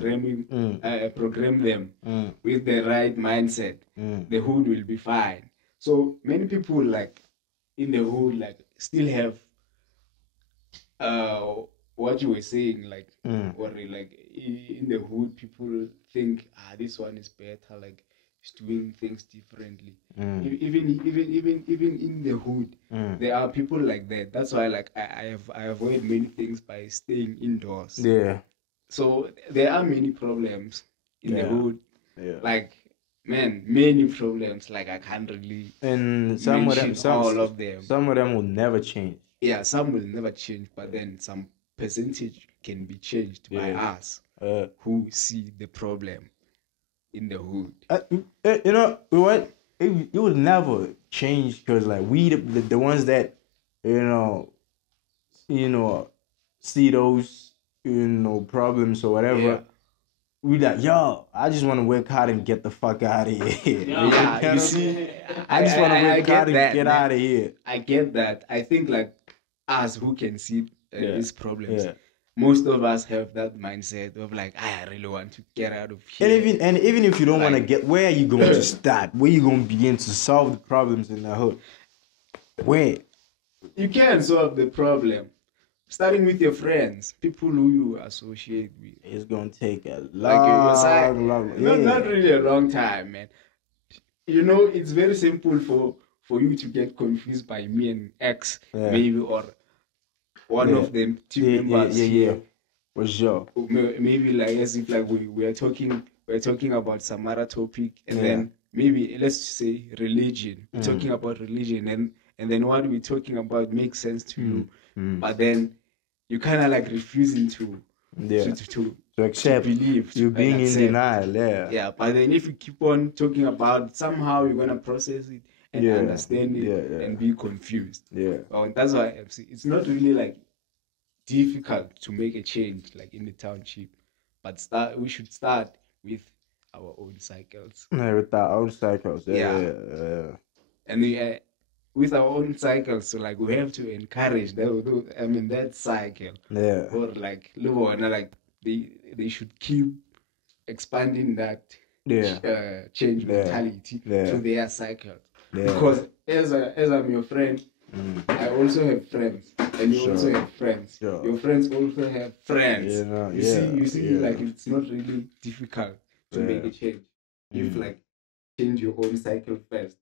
program them with the right mindset, the hood will be fine. So many people, like, in the hood, like, still have what you were saying, like, or like in the hood, people think, this one is better, like, it's doing things differently. Even in the hood, there are people like that. That's why, like, I avoid many things by staying indoors. Yeah. So there are many problems in the hood. Yeah. Like, man, many problems. Like, I can't really mention all of them. Some of them will never change. Yeah, some will never change, but then some percentage can be changed by us who see the problem in the hood. You know what? It will never change because like we the ones that see those problems or whatever. Yeah. We like, yo, I just want to work hard and get the fuck out of here. Yeah, you see, I just want to work hard and get out of here. I get that. I think like us who can see these problems. Yeah. Most of us have that mindset of like, I really want to get out of here. And even if you don't want to get, where are you going to start? Where are you going to begin to solve the problems in the hood? Where? You can solve the problem. Starting with your friends, people who you associate with. It's going to take a long. Not really a long time, man. You know, it's very simple for you to get confused by me and X, maybe, or one of them team members. Yeah. For sure. Maybe like as if like we're talking about some other topic, and then maybe let's say religion. We're talking about religion, and and then what we're talking about makes sense to you, but then you kind of like refusing to accept, believe, you being in denial. Yeah, but then if you keep on talking about, somehow you're gonna process it and understand it and be confused. Well, that's why it's not really like difficult to make a change like in the township, but we should start with our own cycles. With our own cycles. And with our own cycles, so like we have to encourage that cycle. Or like they should keep expanding that change mentality to their cycle. Because as I'm your friend, I also have friends, and you also have friends. Your friends also have friends. You see, like it's not really difficult to make a change if like change your own cycle first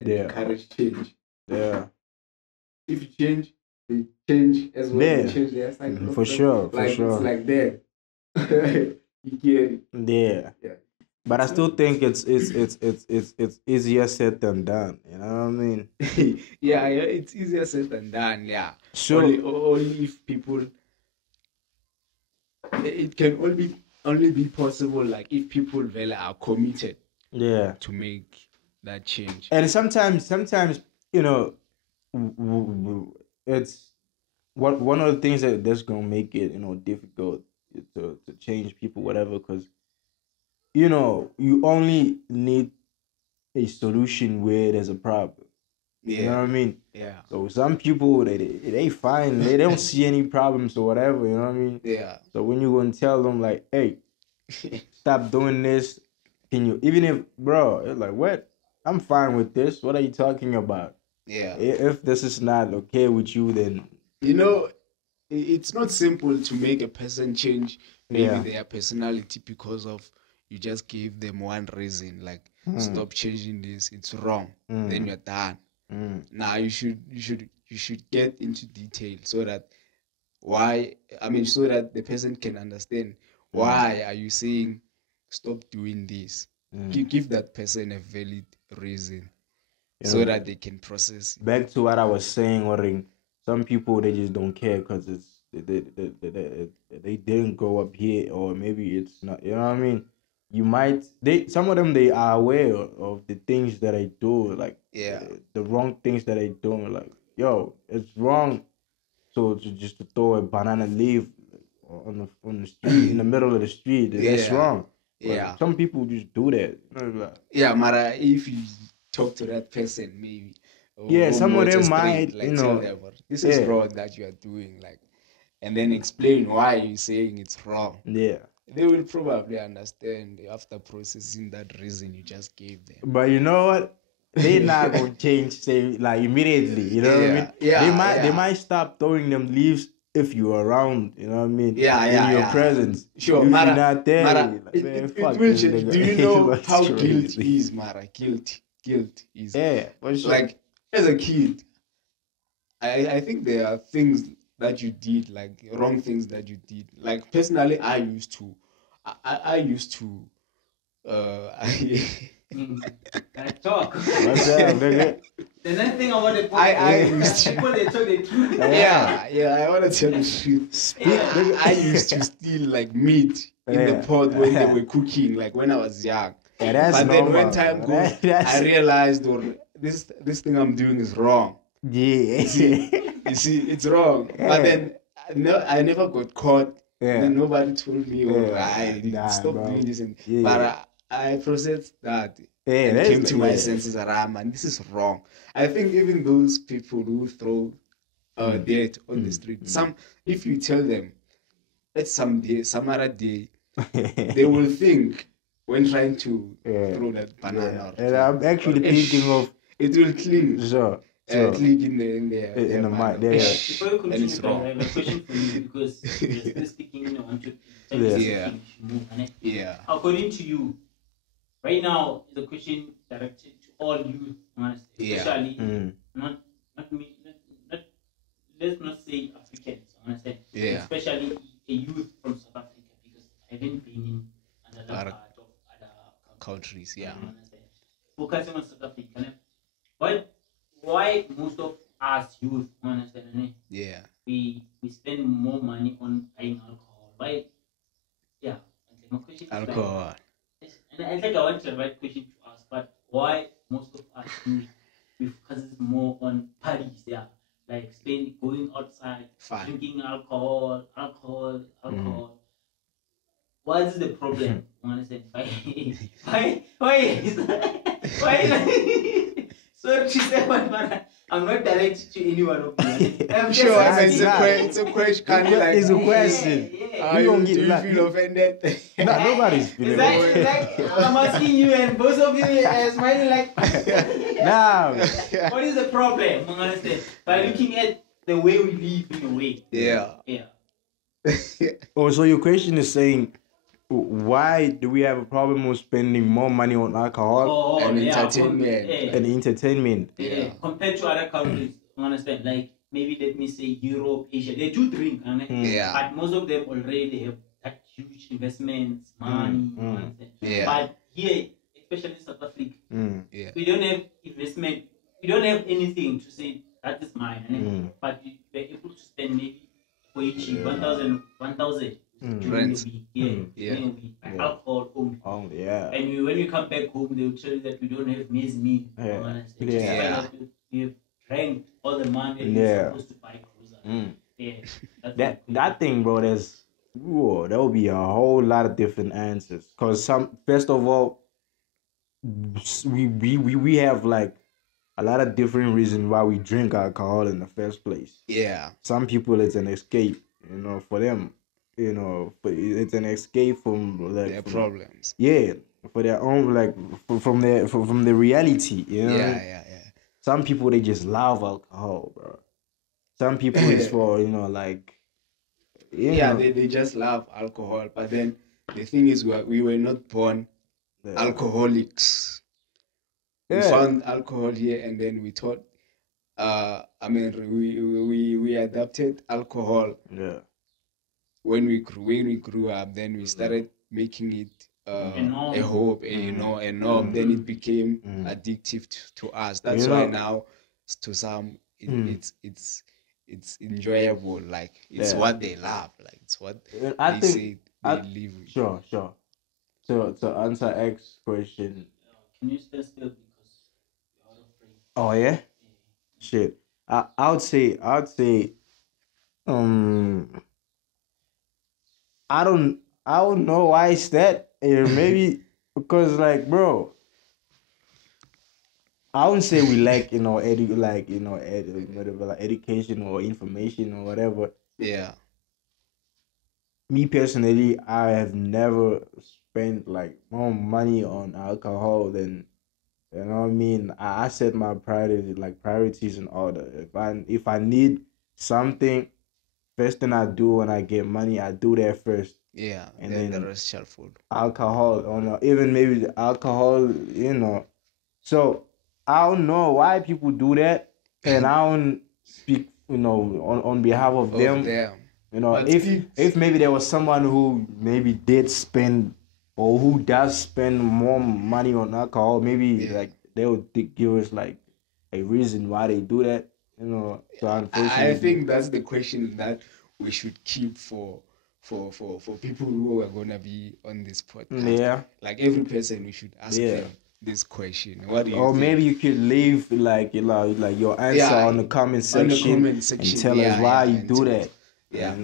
and encourage change. If you change, they change as well. They change their cycle. For sure. It's like that. You get it. Yeah. But I still think it's easier said than done. You know what I mean? Yeah, it's easier said than done. Yeah. Sure. Only if people. It can only be possible like if people really are committed. To make that change. And sometimes it's one of the things that's gonna make it difficult to change people, whatever, because you only need a solution where there's a problem. You know what I mean? Yeah. So some people they fine, they don't see any problems or whatever. You know what I mean? Yeah. So when you gonna tell them like, hey, stop doing this, can you? Even if, bro, it's like, what? I'm fine with this. What are you talking about? Yeah. If this is not okay with you, then it's not simple to make a person change maybe their personality because of you just gave them one reason, like stop changing this, it's wrong. Then you're done. Now you should get into detail so that the person can understand why are you saying stop doing this. Give that person a valid reason so that they can process it. Back to what I was saying, Oring, some people they just don't care because it's they didn't grow up here, or maybe it's not. You know what I mean? Some of them they are aware of the things that I do, like the wrong things that I do. Like, yo, it's wrong. So just to throw a banana leaf on the street in the middle of the street, that's wrong. But some people just do that. Yeah, Mara, if you talk to that person, maybe. Some of them might, tell them, this is wrong that you are doing, like, and then explain why you're saying it's wrong. Yeah. They will probably understand after processing that reason you just gave them. But you know what? They're not gonna change, say, like, immediately. You know what I mean? Yeah, they might stop throwing them leaves if you're around. You know what I mean? In your presence. Sure, if Mara, you're not there, Mara, it will change. Do you know how guilt is, Mara? Guilt is. Yeah, for sure. Like, as a kid, I think there are things that you did, like wrong things that you did. Like, personally, I used to. Talk. What's up, nigga? The nice thing about the I used to. people, they tell the truth. Yeah, I want to tell the truth. I used to steal like meat in the pot when they were cooking, like when I was young. But then when time goes, I realized this thing I'm doing is wrong. Yeah. You see, it's wrong. But then I never got caught. Then nobody told me, stop doing this. But I processed that and came to my senses around, man, this is wrong. I think even those people who throw dirt on the street, if you tell them it's some other day, they will think when trying to throw that banana. And I'm actually thinking of it will clean. Sure. Click in the mind. Before you continue, it's wrong. I have a question for you because you're still speaking on According to you, right now the question directed to all youth, especially let's not say Africans, especially a youth from South Africa, because I haven't been in another part of other countries. Focusing on South Africa, why most of us youth, understand? Yeah. We spend more money on buying alcohol. Why? Yeah. My question is alcohol. And I think I want the right question to ask, but why most of us youth we focus more on parties? Yeah, like going outside, drinking alcohol. What is the problem? Understand? Why is why? Sorry to say, but I'm not directed to anyone of you. I'm sure, it's a question. It's a question. Yeah. Do you feel offended? Nobody's feeling offended. Like I'm asking you, and both of you are smiling like. Nah. What is the problem? Understand? By looking at the way we live in a way. Yeah. Oh, so your question is saying, why do we have a problem with spending more money on alcohol and entertainment? And entertainment. Yeah. Compared to other countries, understand? Like maybe let me say Europe, Asia, they do drink, but most of them already have that huge investments, money, But here, especially in South Africa, we don't have investment. We don't have anything to say that is mine, but we're able to spend maybe for each 1,000 during the week, alcohol only. And when we come back home, they will tell you that we don't have maize meal. We have drank all the money we're supposed to buy groceries. That thing, bro, there will be a whole lot of different answers. Cause first of all, we have like a lot of different reasons why we drink alcohol in the first place. Yeah. Some people it's an escape, for them. It's an escape from their problems. Yeah, for their own, like from the reality. Yeah. Some people they just love alcohol, bro. Some people it's for like. They just love alcohol, but then the thing is we were not born alcoholics. We found alcohol here, and then we thought. We adapted alcohol. Yeah. When we grew up, then we started making it a hope, a norm. Then it became addictive to us. That's why now, to some, it's enjoyable. Like it's what they love. Like it's what they say they live with. Sure. So to answer X's question. Can you stay still because you're out of frame? Oh yeah. Shit. I would say I don't know why it's that. Maybe because like, bro, I wouldn't say we lack education or information or whatever. Yeah. Me personally, I have never spent like more money on alcohol than, you know what I mean. I set my priorities in order. If I need something, first thing I do when I get money, I do that first. Yeah, and then the rest shall follow. Alcohol, or even maybe the alcohol, So I don't know why people do that, and I don't speak, on behalf of them. If maybe there was someone who maybe did spend or who does spend more money on alcohol, maybe like they would give us like a reason why they do that. So unfortunately, I think that's the question that we should keep for people who are gonna be on this podcast. Yeah. Like every person, we should ask them this question. What do you or think? Maybe you could leave like your answer on the comment section and tell us why you do that. Yeah.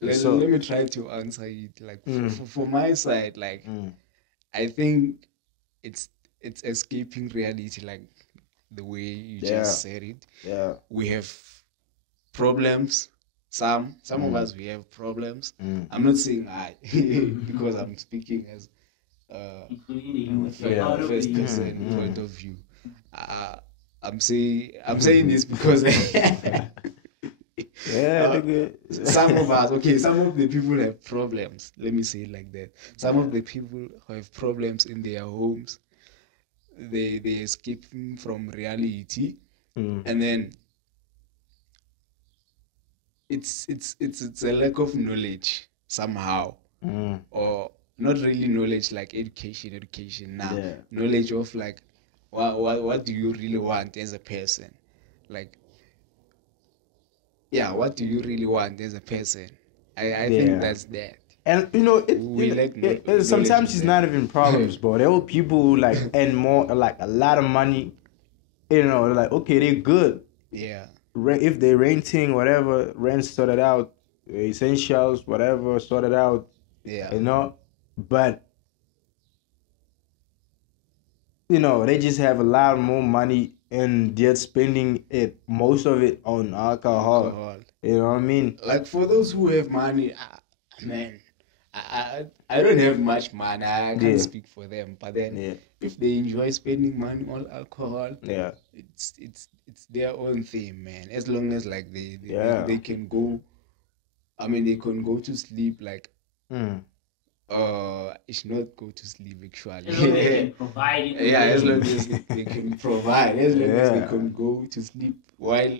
Let me try to answer it. Like for my side, like I think it's escaping reality, like the way you just said it. Yeah. We have problems. Some of us, we have problems. I'm not saying I because I'm speaking as first person point of view. I'm saying this because some of us, some of the people have problems. Let me say it like that. Some of the people have problems in their homes. They escaping from reality, and then it's a lack of knowledge somehow, or not really knowledge like education. Knowledge of like what do you really want as a person? Like, yeah, what do you really want as a person? I think that's that. And sometimes it's not even problems, bro. There were people who like earn more, like a lot of money. Like, okay, they're good. Yeah. If they're renting, whatever, rent sorted out, essentials, whatever, sorted out. Yeah. But they just have a lot more money and they're spending most of it on alcohol. You know what I mean? Like, for those who have money, man, I don't have much money. I can't speak for them. But then, if they enjoy spending money on alcohol, it's their own thing, man. As long as like they can go, they can go to sleep like. It's not go to sleep actually. As long as they can provide. As long as they can provide, as long as they can go to sleep while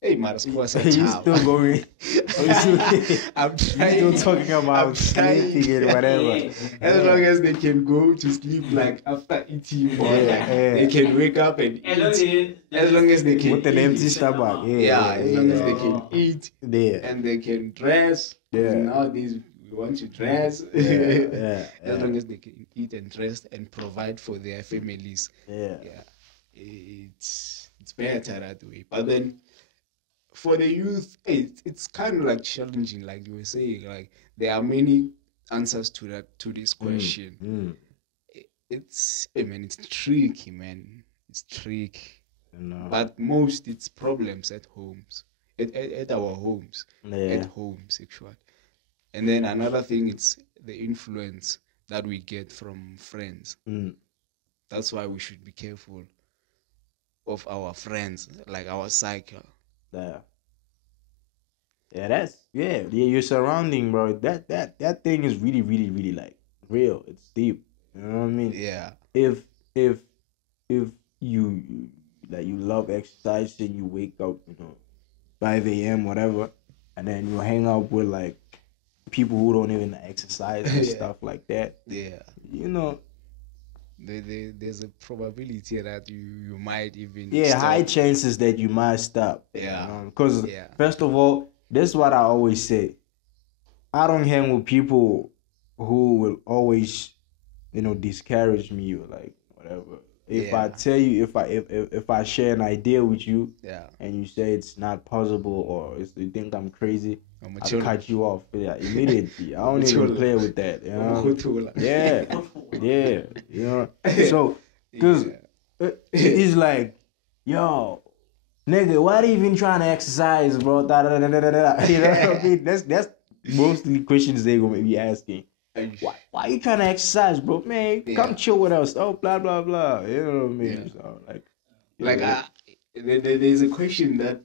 hey, Maras, he's still going. I'm trying. Still talking about sleeping and whatever. As long as they can go to sleep like after eating, or they can wake up and eat. As long as they can with an empty stomach. As long as they can eat and they can dress. Nowadays we want to dress. As long as they can eat and dress and provide for their families. It's better that way. But then, for the youth, it's kind of like challenging, like you were saying. Like, there are many answers to this question. It's tricky, man. It's tricky. But most it's problems at homes, at our homes, at homes, actually. And then another thing, it's the influence that we get from friends. That's why we should be careful of our friends, like our cycle. Your surrounding, bro. That thing is really, really, really like real. It's deep. You know what I mean? Yeah. If you like, you love exercising, you wake up 5 a.m. whatever, and then you hang out with like people who don't even exercise and stuff like that. There's a probability that you might even stop. High chances that you might stop. Because first of all, this is what I always say. I don't hang with people who will always discourage me or like whatever. If I tell you, if I share an idea with you, and you say it's not possible or you think I'm crazy, I'll cut you off immediately. I don't even play with that. So, because it's like, yo, nigga, why are you even trying to exercise, bro? You know what I mean? That's mostly questions they're gonna be asking. Why are you trying to exercise, bro? Man, come chill with us. Oh, blah blah blah. You know what I mean? So there's a question that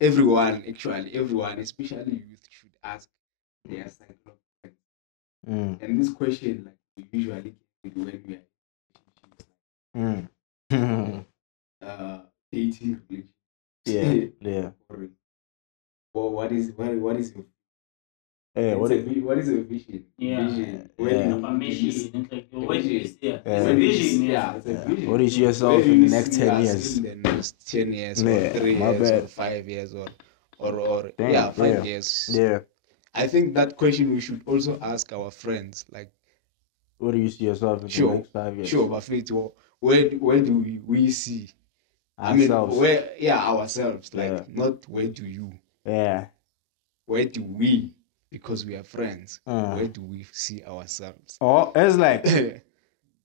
everyone, especially youth, should ask their cycle of friends. And this question, like, we usually get when we are dating relationships. Well, what is your what is your vision? Vision. What is yourself in the next 10 years? In the next 10 years, or 3 years, or 5 years, or 5 years. I think that question we should also ask our friends. Like, what do you see yourself in the next 5 years? Sure, but where do we see ourselves? Ourselves. Like, not where do you? Where do we? Because we are friends. Where do we see ourselves? Oh, it's like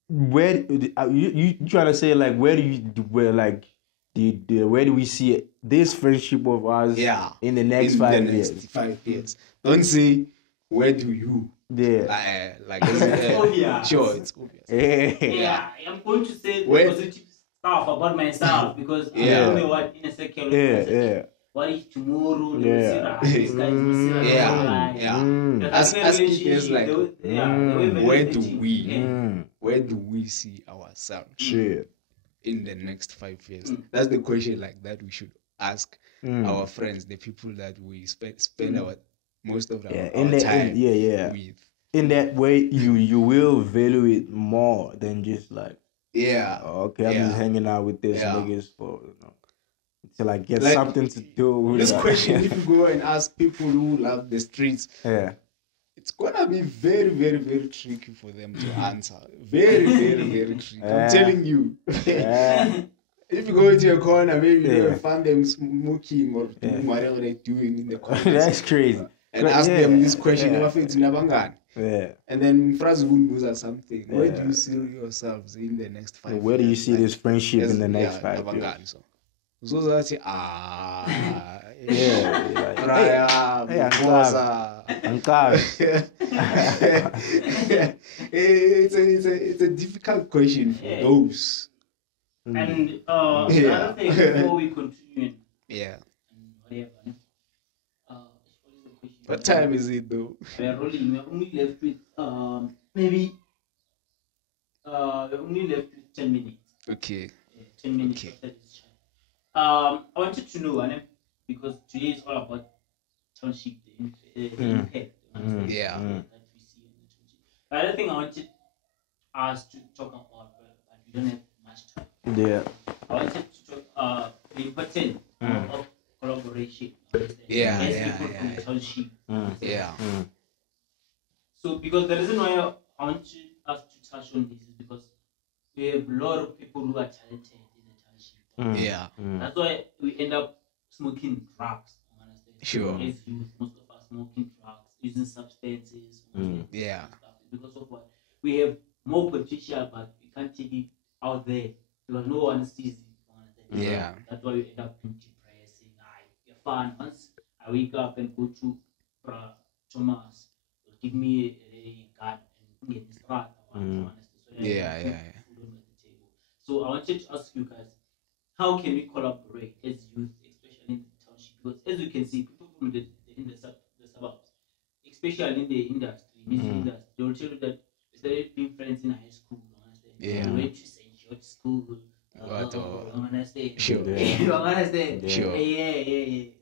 where you trying to say, like, where do we see this friendship of ours in the next 5 years? 5 years. Don't say where do you? Like it's obvious. Sure, it's obvious. I'm going to say the positive stuff about myself, because I don't know what in a second. What if tomorrow this guy is like, where do we see ourselves in the next 5 years? That's the question, like, that we should ask our friends, the people that we spend our most of our time with. In that way, you will value it more than just like Yeah. Okay, I'm just hanging out with this niggas for until I get something to do. This question, if you go and ask people who love the streets, it's gonna be very, very, very tricky for them to answer. Very, very, very tricky. I'm telling you. If you go into a corner, maybe you find them smoking or doing whatever they're doing in the corner. That's crazy. And ask them this question, and then Fraz will or something. Where do you see yourselves in the next 5 years? Where do you see this friendship in the next 5 years? So that's it's a difficult question for those. And another thing before we continue. What time is it though? We're rolling. We're only left with maybe we're only left with 10 minutes. Okay. 10 minutes after this chat. I wanted to know, because today is all about township, the impact that we see in the township. The other thing I wanted us to talk about, but we don't have much time. I wanted to talk the importance of collaboration. As people from the township. So, because the reason why I want us to touch on this is because we have a lot of people who are talented in the township. That's why we end up smoking drugs. Sure. As youth, most of us smoking drugs, using substances. Because of what? We have more potential, but we can't take it out there because no one sees it. That's why we end up being depressing. You're fun. Once I wake up and go to Thomas, give me a gun and get this rat. So I wanted to ask you guys, how can we collaborate as youth, especially in the township? Because as you can see, people from the suburbs, especially in the industry, music industry, they will tell you that we started being friends in high school. We went to St. George School. Sure.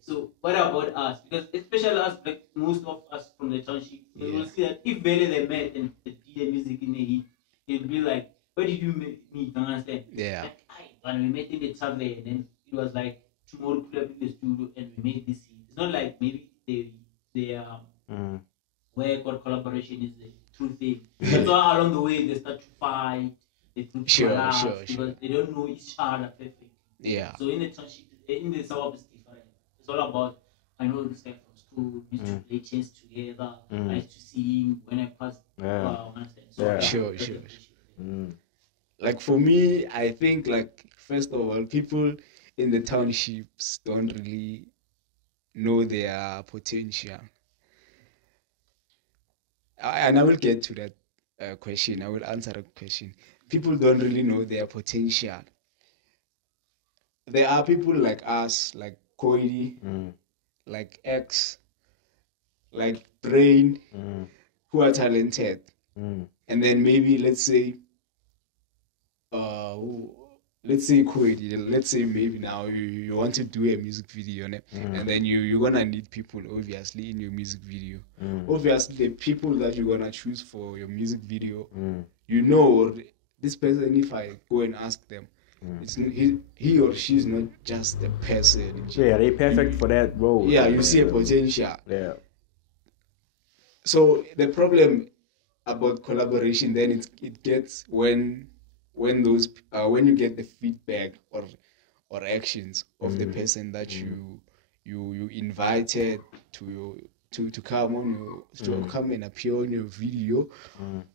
So what about us? Because especially us, like most of us from the township, we will see that if barely they met and they did the music in the heat, it'll be like, where did you meet? Understand? Like, when we met in the tavern, and then it was like tomorrow pull up in the studio and we made this hit. It's not like maybe they work or collaboration is the true thing. That's why along the way they start to fight. Because they don't know each other perfectly. So in the township, in the suburbs, it's different. It's all about, I know this guy from school, we used to play chess together. I used to see him when I passed. Sure. Like for me, I think like first of all, people in the townships don't really know their potential. And I will get to that question. I will answer a question. People don't really know their potential. There are people like us, like Koidi, like X, like Brain, who are talented. And then maybe let's say Koidi, let's say maybe now you want to do a music video, and then you're gonna need people obviously in your music video. Obviously the people that you're gonna choose for your music video, this person, if I go and ask them, it's he or she is not just a person. They're perfect for that role. You see a potential. So the problem about collaboration then it gets when you get the feedback or actions of the person that you invited to come come and appear on your video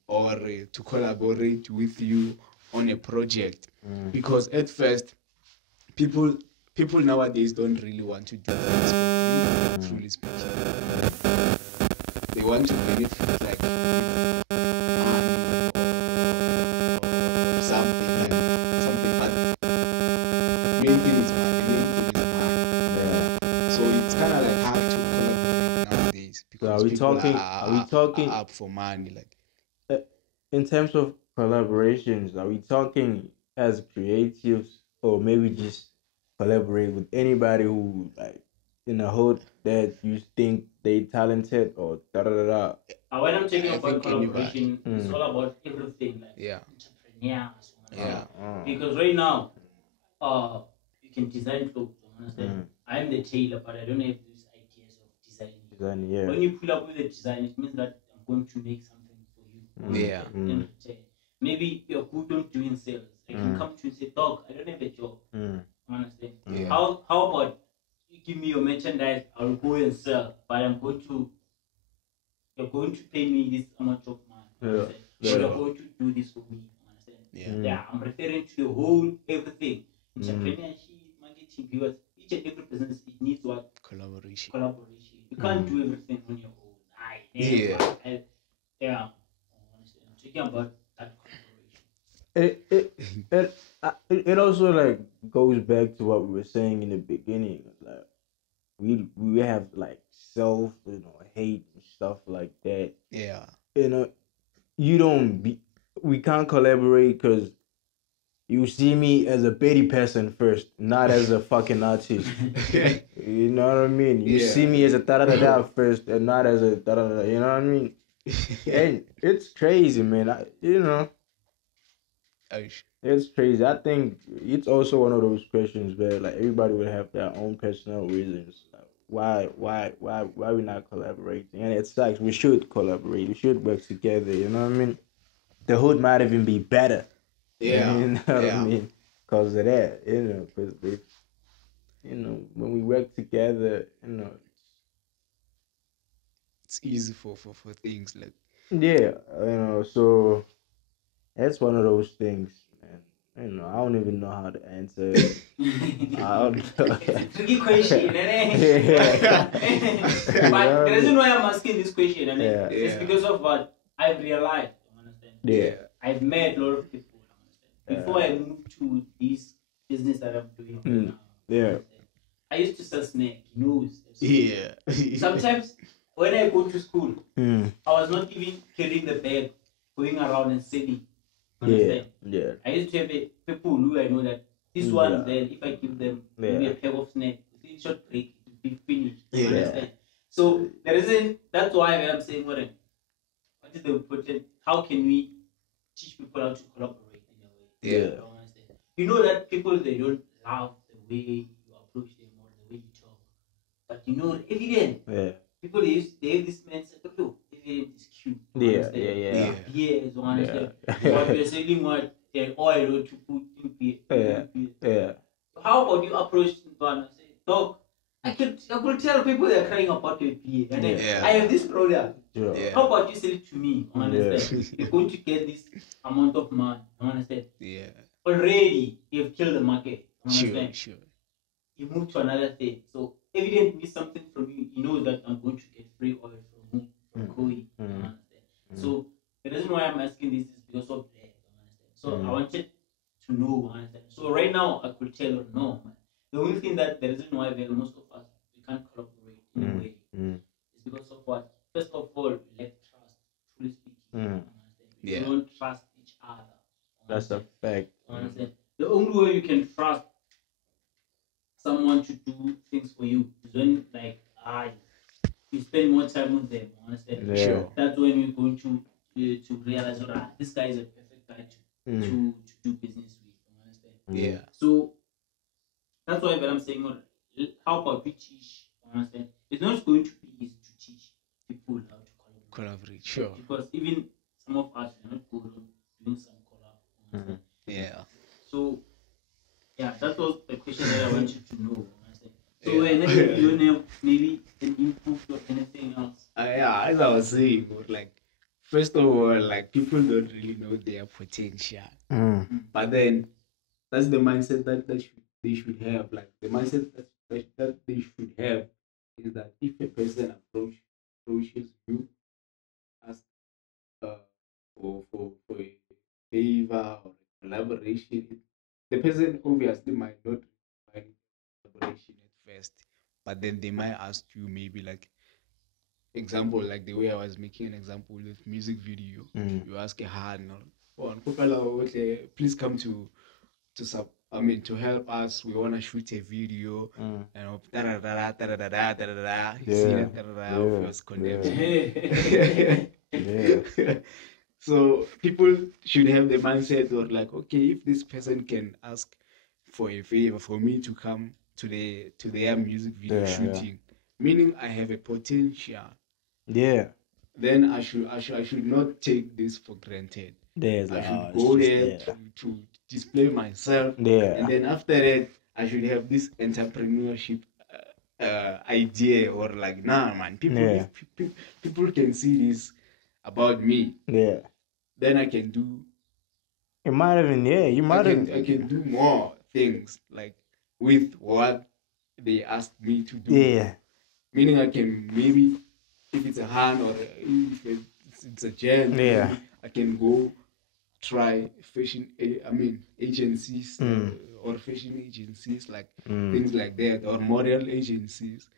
or to collaborate with you on a project. Because at first people nowadays don't really want to do things for free, truly speaking. They want to benefit like money or something, but main thing is money. So it's kind of like hard to collaborate nowadays because people are up for money. Like in terms of collaborations, are we talking as creatives or maybe just collaborate with anybody who like in a hood that you think they talented or when I'm talking about collaboration, it's all about everything, like entrepreneurs, Because right now, you can design clothes. Understand? I'm the tailor, but I don't have these ideas of designing. When you pull up with the design, it means that I'm going to make something for you. Maybe you're good on doing sales. I can come to you and say, "Dog, I don't have a job." Understand? How about you give me your merchandise? I'll go and sell, but you're going to pay me this amount of money. You're going to do this for me. Understand? I'm referring to the whole everything. Entrepreneurship, marketing, because each and every business it needs what? Collaboration. You can't do everything on your own. I'm talking about that collaboration. It also like goes back to what we were saying in the beginning. Like we have like self, hate and stuff like that. We can't collaborate because you see me as a petty person first, not as a fucking artist. You know what I mean? You see me as a da-da-da-da first and not as a da-da-da-da. You know what I mean? And it's crazy, man. It's crazy. I think it's also one of those questions where like everybody would have their own personal reasons. Why we not collaborating? And it sucks. We should collaborate. We should work together. You know what I mean? The hood might even be better. You know what I mean? Because of that, because when we work together, it's easy for things like. So that's one of those things, man. I don't even know how to answer it. I don't know. It's a tricky question, but the reason why I'm asking this question, is because of what I've realized. Understand? I've met a lot of people. Before I moved to this business that I'm doing now, I used to sell snack, nose. Sometimes when I go to school, I was not even carrying the bag, going around and selling. Understand? I used to have people who I know that this one, then if I give them maybe a pair of snacks, within short break, it will be finished. Understand? So the reason that's why I'm saying what is the important? How can we teach people how to collaborate in a way? You know that people they don't love the way you approach them or the way you talk, but evident. People they have this mindset of evident is cute. Yes, understand. What we're selling what oil to put in beer. How about you approach one and say, "Dog, I could tell people they're crying about your beer. And I have this product. How about you sell it to me? Understand? You're going to get this amount of money. Understand? Already you've killed the market. Understand? Sure. You move to another thing. So evidently something from you. You know that I'm going to get free oil from Koi. Understand? So the reason why I'm asking this is because of that. Understand? So I wanted to know. Understand? So right now I could tell you no. The only thing that the reason why most of us we can't collaborate in a way is because of what? First of all, we lack trust. Truly speaking, we don't trust each other. That's a fact. Understand? The only way you can trust someone to do things for you is when you spend more time with them. Understand? Sure. That's when you're going to realize that this guy is a perfect guy to do business with. Understand? So that's why when I'm saying, how about we teach? Understand? It's not going to be easy to teach people how to collaborate. Sure. Because even some of us are not good on doing some collab. So that was the question that I wanted to know. Understand? So anything you know, maybe an input or anything else? As I was saying, like first of all, like people don't really know their potential, but then that's the mindset that they should have. Like the mindset that they should have is that if a person approaches you as for a favor or a collaboration, the person obviously might not find collaboration at first, but then they might ask you maybe like example, like the way I was making an example with music video. You ask a hand, please come to help us. We want to shoot a video. You see that obvious connection. So people should have the mindset or like, okay, if this person can ask for a favor for me to come to their music video shooting, meaning I have a potential. Yeah. Then I should not take this for granted. I should go there to display myself. Yeah. And then after that, I should have this entrepreneurship idea or like, nah, man, people can see this about me. Yeah. Then I can do. You might even I can do more things like with what they asked me to do. Yeah. Meaning I can maybe, if it's a hand or if it's a gel, yeah, I can go try fashion. Agencies or fashion agencies, like things like that, or model agencies.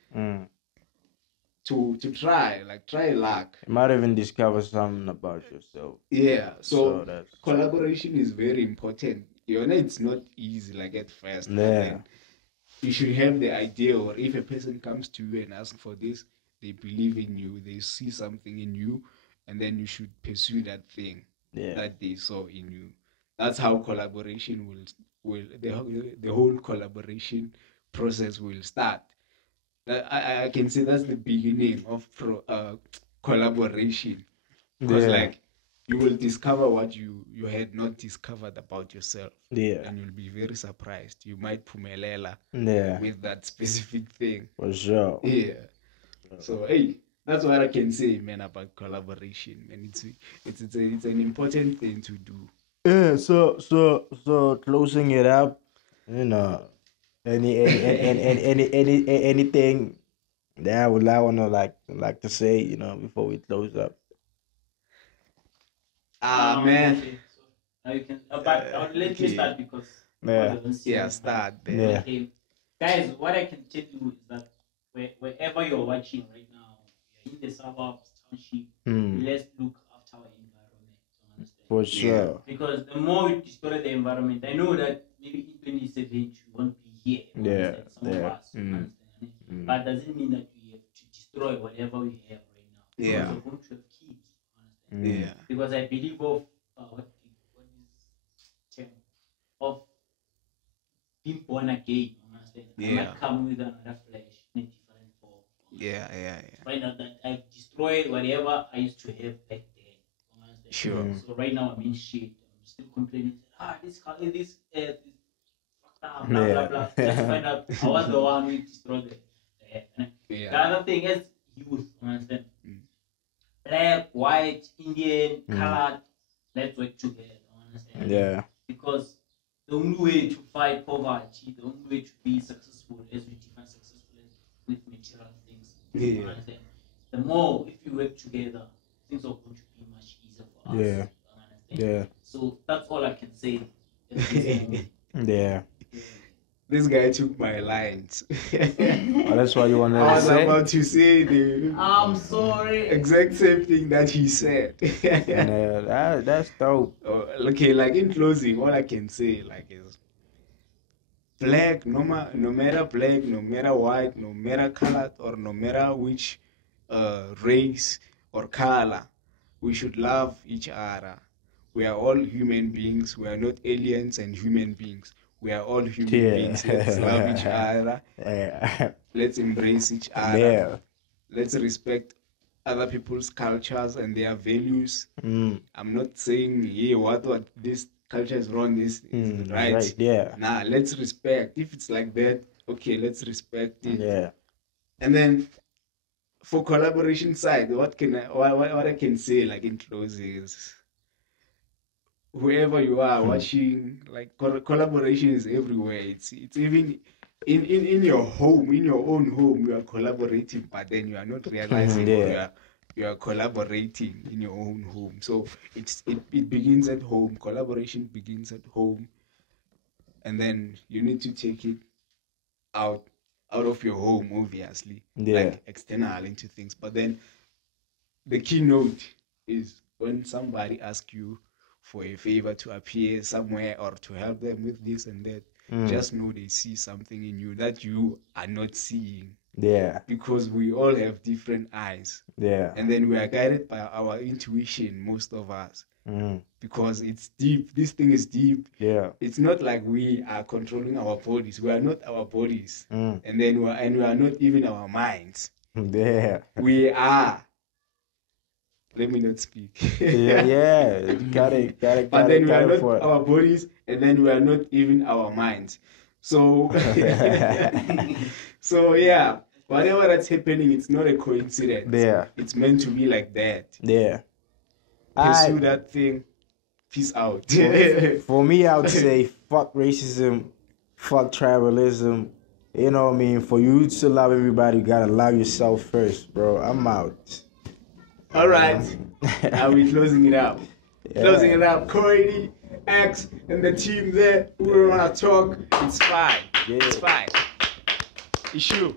To try luck. You might even discover something about yourself. Yeah, so collaboration is very important. You know, it's not easy like at first. Yeah. You should have the idea, or if a person comes to you and asks for this, they believe in you, they see something in you, and then you should pursue that thing that they saw in you. That's how collaboration will the whole collaboration process will start. I can say that's the beginning of collaboration, because like you will discover what you had not discovered about yourself, and you'll be very surprised. You might pumelela with that specific thing. For sure. Yeah. So hey, that's what I can say, man, about collaboration, and it's an important thing to do. Yeah. So closing it up, you know, anything that I would wanna like to say, you know, before we close up. Man. Okay. So now you can, but let me start because start there. Yeah. Okay. Guys, what I can tell you is that wherever you're watching right now, you're in the suburbs, township, let's look after our environment. Understand? For sure. Because the more we destroy the environment, I know that maybe in 2070 we won't be here. Some of us. Understand? But doesn't mean that we have to destroy whatever we have right now. Yeah. Because we're going to have kids. Yeah. Because I believe of what is term of being born again. Understand? I might come with another flesh in a different form. Yeah. Find out that I've destroyed whatever I used to have back then. Understand? Sure. So right now I'm in shit. I'm still complaining. This fucked up. Blah blah blah. Just to find out I was the one who destroyed the earth. The other thing is youth. Understand? Black, white, Indian, colored, let's work together. Understand? Yeah. Because the only way to fight poverty, the only way to be successful, as we define successful, with material things. Yeah. Understand? The more, if you work together, things are going to be much easier for us. Yeah. Yeah. So that's all I can say. Yeah. This guy took my lines. That's why you want to say? I was about to say the I'm sorry. exact same thing that he said. That's dope. Okay, like in closing, all I can say like is black, no matter black, no matter white, no matter colored, or no matter which race or color, we should love each other. We are all human beings. We are not aliens and human beings. We are all human beings. Let's love each other. Let's embrace each other. Yeah. Let's respect other people's cultures and their values. I'm not saying, yeah, what this culture is wrong, this is right. Yeah. Nah, let's respect. If it's like that, okay, let's respect it. Yeah. And then for collaboration side, what I can say like in closing is, whoever you are watching, like collaboration is everywhere. It's even in your home, in your own home, you are collaborating, but then you are not realizing you are collaborating in your own home. So it begins at home. Collaboration begins at home, and then you need to take it out of your home, obviously, like external into things. But then the keynote is when somebody asks you for a favor to appear somewhere or to help them with this and that, just know they see something in you that you are not seeing. Yeah. Because we all have different eyes. Yeah. And then we are guided by our intuition, most of us. Because it's deep. This thing is deep. Yeah. It's not like we are controlling our bodies. We are not our bodies. And then we are not even our minds. Yeah. We are. Let me not speak. Got it. But then we are not our bodies, and then we are not even our minds. So, so yeah, whatever that's happening, it's not a coincidence. Yeah. It's meant to be like that. Yeah. Pursue that thing. Peace out. For me, I would say fuck racism, fuck tribalism. You know what I mean? For you to love everybody, you gotta love yourself first, bro. I'm out. All right. Are we closing it up? Yeah. Closing it up. Corey, X, and the team there who want to talk. It's fine. Yeah. It's fine. Issue.